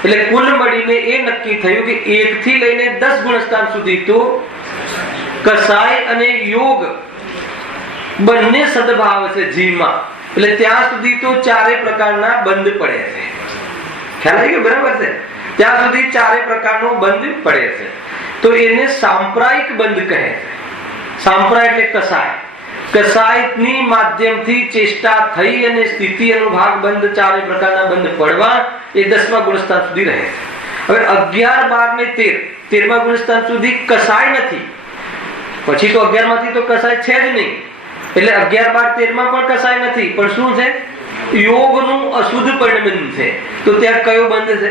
એટલે કુલ મળીને એ નક્કી થયું કે 1 થી લઈને 10 ગુણસ્થાન સુધી તો કસાય અને યોગ બંને સદભાવ છે જીવમાં. એટલે ત્યાં સુધી તો 4 પ્રકારના બંધ પડે છે. ખ્યાલ આવી ગયો? બરાબર છે? ત્યાં સુધી 4 પ્રકારનો બંધ પડે છે. તો એને સાંપ્રાયિક બંધ કહે છે. સાંપ્રાય એટલે કસાય. કસાયની માધ્યમથી ચેષ્ટા થઈ અને સ્થિતિ અનુભાગ બંધ 4 પ્રકારના બંધ પડવા એ 10મા ગુણસ્થાન સુધી રહે છે. હવે 11, 12 ને 13મા ગુણસ્થાન સુધી કસાય નથી. પછી તો 11 માંથી તો કસાય છે જ નહીં. એટલે 11, 12, 13માં પણ કસાય નથી પણ શું છે? યોગનું અશુદ્ધ પરિણમન છે. તો ત્યાં કયો બંધ છે?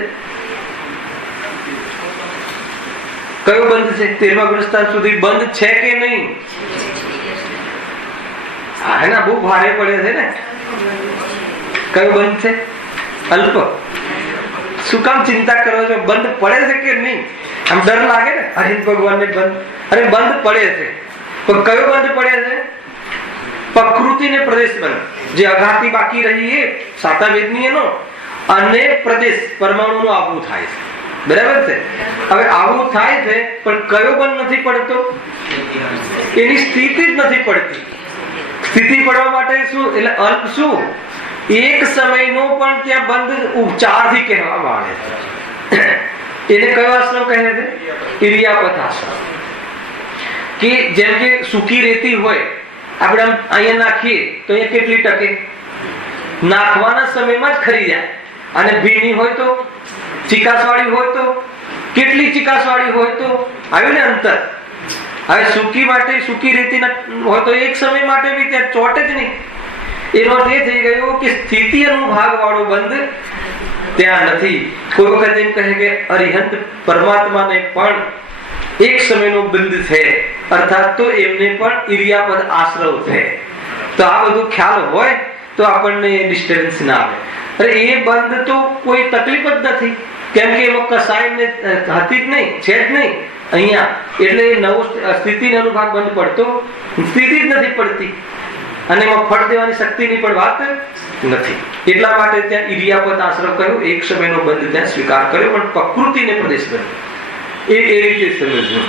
કયો બંધ છે? 13મા ગુણસ્થાન સુધી બંધ છે કે નહીં? હા, બહુ ભારે પડે છે ને. કયો બંધ છે? અલ્પ. શું કામ ચિંતા કરો છો? બંધ પડે છે કે નહીં? આમ ડર લાગે ને હરિ ભગવાનને બંધ. અરે બંધ પડે છે પણ કયો બંધ પડે છે? પ્રકૃતિ ને પ્રદેશ બંધ. જે અઘાતી બાકી રહી એ સાતાવેદની એનો અને પ્રદેશ પરમાણુનું આવું થાય છે. બરાબર છે? હવે આવું થાય છે પણ કયો બંધ નથી પડતો? એની સ્થિતિ જ નથી પડતી. સ્થિતિ પડવા માટે શું? એટલે અલ્પ શું? એક સમયનો પણ ત્યાં બંધ ઉપચારથી કહેવામાં આવે છે. એને કયો આશ્રમ કહે છે? ઇરિયાપત આશ્રમ. કે જેમ કે સૂકી રેતી હોય આપણે અહીંયા નાખીએ તો અહીંયા કેટલી ટકે? નાખવાના સમયમાં જ ખરી જાય. અને ભીની હોય તો, ચિકાસવાળી હોય તો, કેટલી ચિકાસવાળી હોય તો આવ્યું ને અંતર. હવે સૂકી માટે સૂકી રેતી હોય તો એક સમય માટે બી ત્યાં ચોટે જ નહીં. એનો અર્થ એ થઈ ગયો કે સ્થિતિ અનુભાગ વાળો બંધ ત્યાં નથી. કોઈ વખત એમ કહે કે અરિહંત પરમાત્માને પણ એક સમયનો બંધ છે, અર્થાત તો એમને પણ ઇરિયાપદ આશ્રવ છે. તો આ બધું ખ્યાલ હોય તો આપણને ડિસ્ટર્બન્સ ના આવે. અરે એ બંધ તો કોઈ તકલીફ જ નથી, કેમ કે એમાં કસાયને હતી જ નહીં, છે જ નહીં અહીંયા. એટલે નવો સ્થિતિ અનુભાગ બંધ પડતો સ્થિતિ જ નથી પડતી, અને એમાં ફળ દેવાની શક્તિની પણ વાત નથી. એટલા માટે ત્યાં ઇરિયાપદ આશ્રમ કહ્યો, એક સમયનો બંધ ત્યાં સ્વીકાર કર્યો, પણ પ્રકૃતિને પ્રદેશ બંધ એ રીતે સમજવું.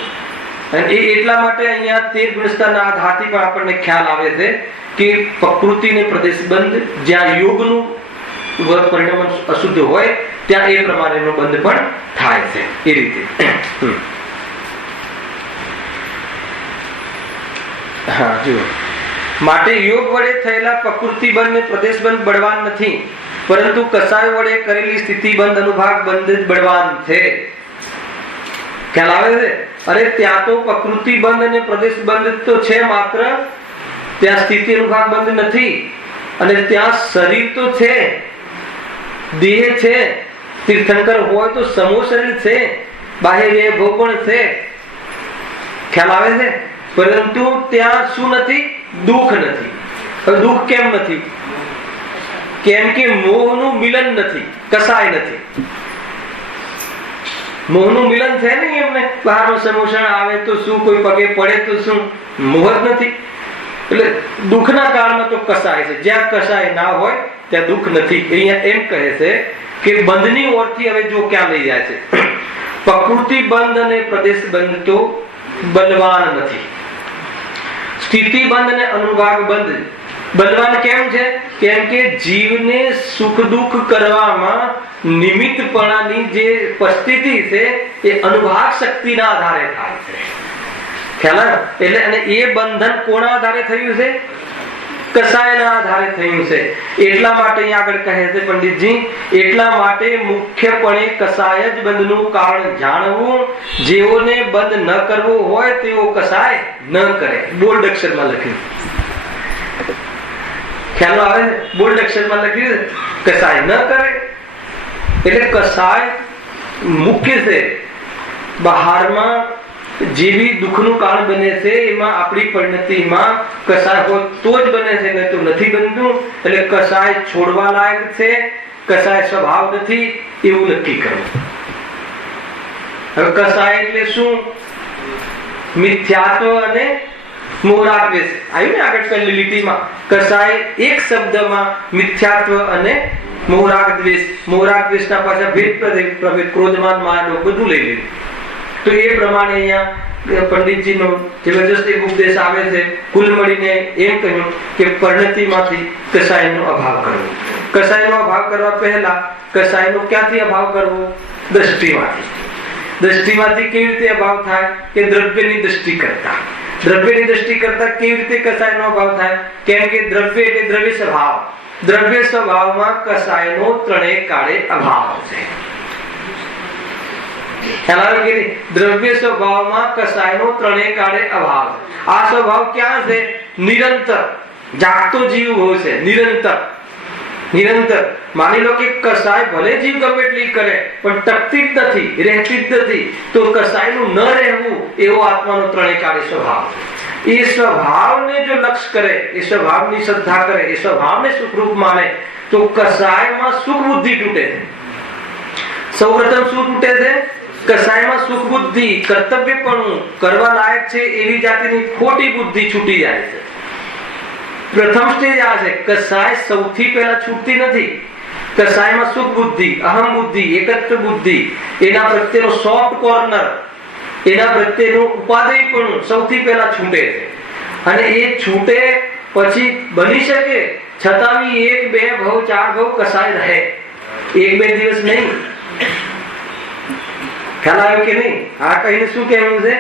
અને એ એટલા માટે અહીંયા 13 ગુણસ્થાના આધારથી પણ આપણને ખ્યાલ આવે છે કે પ્રકૃતિને પ્રદેશ બંધ, જ્યાં યોગનું પરિણામ અશુદ્ધ હોય ત્યાં એ પ્રમાણેનો બંધ પણ થાય છે. એ રીતે હા જુઓ, માટે યોગ વડે થયેલા પ્રકૃતિ બંધ ને પ્રદેશ બંધ બળવાન નથી, પરંતુ કસાય વડે કરેલી સ્થિતિ બંધ અનુભાગ બંધ જ બળવાન છે. ખ્યાલ આવે છે? અરે ત્યાં તો પ્રકૃતિ બંધ અને પ્રદેશ બંધ તો છે માત્ર, ત્યાં સ્થિતિ અનુભાગ બંધ નથી. અને ત્યાં શરીર તો છે, દેહ છે, તીર્થંકર હોય તો સમૂહ શરીર છે, બાહ્ય ભોગ પણ છે. ખ્યાલ આવે છે? પરંતુ ત્યાં શું નથી? દુઃખ નથી. દુઃખ કેમ નથી? કેમ કે મોહનું મિલન નથી, કસાય નથી. મોહનું મિલન છે ને એમને, બહારનું સમોષણ આવે તો શું, કોઈ પગે પડે તો શું, મોહ જ નથી. એટલે દુઃખના કાળમાં તો કસાય છે, જ્યાં કસાય ના હોય ત્યાં દુઃખ નથી. અહીંયા એમ કહે છે કે બંધની ઓરથી હવે જો ક્યાં લઈ જાય છે, પ્રકૃતિ બંધ અને પ્રદેશ બંધ તો બલવાન નથી. સ્થિતિ બંધ અને અનુભાગ બંધ બલવાન કેમ છે? કેમ કે જીવને સુખ દુઃખ કરવામાં નિમિત્તપણાની જે પરિસ્થિતિ છે એ અનુભાગ શક્તિના આધારે થાય છે. ખ્યાલ? એટલે અને એ બંધન કોના આધારે થયું છે? કસાયના આધારે થયું છે. એટલા માટે અહીં આગળ કહે છે પંડિતજી, એટલા માટે મુખ્યપણે કસાય જ બંધનું કારણ જાણવું. જેઓને બંધ ન કરવો હોય તેઓ કસાય ન કરે. બોલ્ડ અક્ષરમાં લખ્યું. ખ્યાલ આવે? બોલ્ડ અક્ષરમાં લખ્યું કસાય ન કરે. એટલે કસાય મુખ્ય છે. બહારમાં જેવી દુઃખનું કારણ બને છે એમાં આપણી પરિણતિમાં કસાય હોય તો જ બને છે, નહીં તો નથી બનતું. એટલે કસાય છોડવા લાયક છે, કસાય સ્વભાવ નથી એવું નક્કી કરવું. હવે કસાય એટલે શું? મિથ્યાત્વ અને મોહરાગદ્વેષ આવ્યું ને આગળ પહેલી લીટીમાં. કસાય એક શબ્દમાં મિથ્યાત્વ અને મોહરાગદ્વેષ, મોહરાગદ્વેષના પાછા ભેદ પ્રભેદ, ક્રોધમાન માન બધું લઈ લીધું. તો એ પ્રમાણે અહીંયા પંડિતજીનો જબરજસ્ત એક ઉપદેશ આવે છે. કુલ મળીને એમ કહ્યું કે પરિણતિમાંથી કસાયનો અભાવ કરવો. કસાયનો અભાવ કરવા પહેલા કસાયનો ક્યાંથી અભાવ કરવો? દ્રષ્ટિમાંથી. દ્રષ્ટિમાંથી કેવી રીતે અભાવ થાય? કે દ્રવ્યની દ્રષ્ટિ કરતા. દ્રવ્યની દ્રષ્ટિ કરતા કેવી રીતે કસાયનો અભાવ થાય? કેમ કે દ્રવ્ય એટલે દ્રવ્ય સ્વભાવ. દ્રવ્ય સ્વભાવમાં કસાયનો ત્રણેય કાળે અભાવ છે. દ્રવ્ય સ્વભાવમાં કસાયનો ત્રણેય કાળે અભાવ. આ સ્વભાવ ક્યાં છે? નિરંતર જાગતો જીવ હોય છે. નિરંતર માની લો કે કસાય ભલે જીવ ગમે એટલી કરે પણ ટકતી જ નથી, રહેતી જ નથી, તો કસાયનું ન રહેવું એવો આત્માનો ત્રણેય કાળે સ્વભાવ. એ સ્વભાવને જો લક્ષ કરે, એ સ્વભાવની શ્રદ્ધા કરે, એ સ્વભાવને સુખરૂપ માને તો કસાયમાં સુખ બુદ્ધિ તૂટે છે. સૌપ્રથમ શું તૂટે છે? કસાયમાં સુખ બુદ્ધિ, કર્તવ્યપણું, કરવા લાયક છે એવી જાતિની ખોટી બુદ્ધિ છૂટી જાય છે. પ્રથમ સ્ટેજ આ છે. કસાય સૌથી પહેલા છૂટતી નથી. કસાયમાં સુખ બુદ્ધિ, અહમ બુદ્ધિ, એકત્વ બુદ્ધિ, એના પ્રત્યેનો સોફ્ટ કોર્નર, એના પ્રત્યેનું ઉપાદેયપણું સૌથી પહેલા છૂટે છે. અને એ છૂટે પછી બની શકે છતાં બી 1 2 ભવ 4 ભવ કસાય રહે. 1 2 દિવસ નહીં. ખ્યાલ આવ્યો કે નહીં? આ કહીને શું કહેવું છે?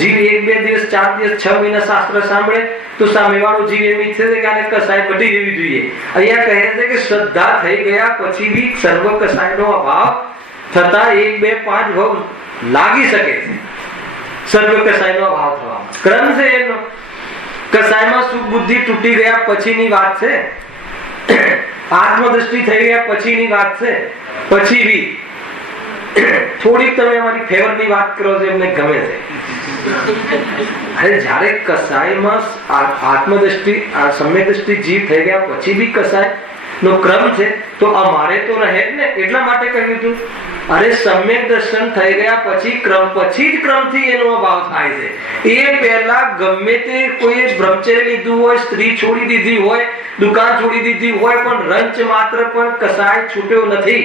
જીવ 1 2 દિવસ 4 દિવસ 6 મહિના શાસ્ત્ર સાંભળે તો સામેવાળો જીવ એમ ઈચ્છે છે કે આને કસાય મટી જવી જોઈએ. અહીંયા કહે છે કે શ્રદ્ધા થઈ ગયા પછી બી સર્વ કસાયનો અભાવ થતા 1 2 5 ભવ લાગી શકે છે. સર્વ કસાયનો અભાવ થવામાં ક્રમ છે એનો. કસાયમાં સુખ બુદ્ધિ તૂટી ગયા પછીની વાત છે. આત્મદ્રષ્ટિ થઈ ગયા પછીની વાત છે. પછી બી થોડીક તમે અમારી ફેવરની વાત કરો છો, એમને ગમે છે. અરે જયારે કસાયમાં આત્મદ્રષ્ટિ સમ્યક દ્રષ્ટિ જીવ થઈ ગયા પછી બી કસાય નો ક્રમ છે, તો અમારે તો રહે જ ને. એટલા માટે કહ્યું હતું, અરે સમ્યક દર્શન થઈ ગયા પછી જ ક્રમથી એનો અભાવ થાય છે. એ પહેલા ગમે તે કોઈ બ્રહ્મચર્ય લીધું હોય, સ્ત્રી છોડી દીધી હોય, દુકાન છોડી દીધી હોય, પણ રંચ માત્ર પણ કસાય છૂટ્યો નથી.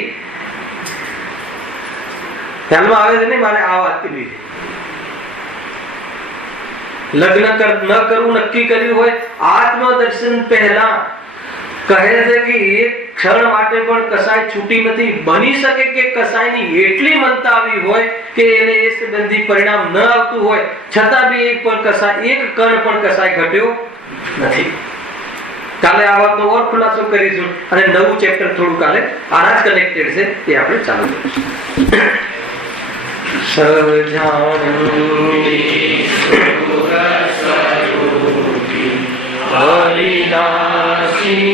ધ્યાનમાં આવે છે ને? મારે આ વાત કરવી છે. લગ્ન ન કરવું નક્કી કર્યું હોય, આત્મદર્શન પહેલા કહે છે કે એક ક્ષણ માટે પણ કસાય છૂટી નથી. બની શકે કે કસાયની એટલી મનતા આવી હોય કે એને એ સંબંધી પરિણામ ન આવતું હોય, છતાં બી એક કણ પણ કસાય ઘટ્યો નથી. કાલે આ વાતનો ઓર ખુલાસો કરીશું, અને નવું ચેપ્ટર થોડું કાલે આના જ કનેક્ટેડ છે, એ આપણે ચાલુ સ્વરૂપી અવિનાશી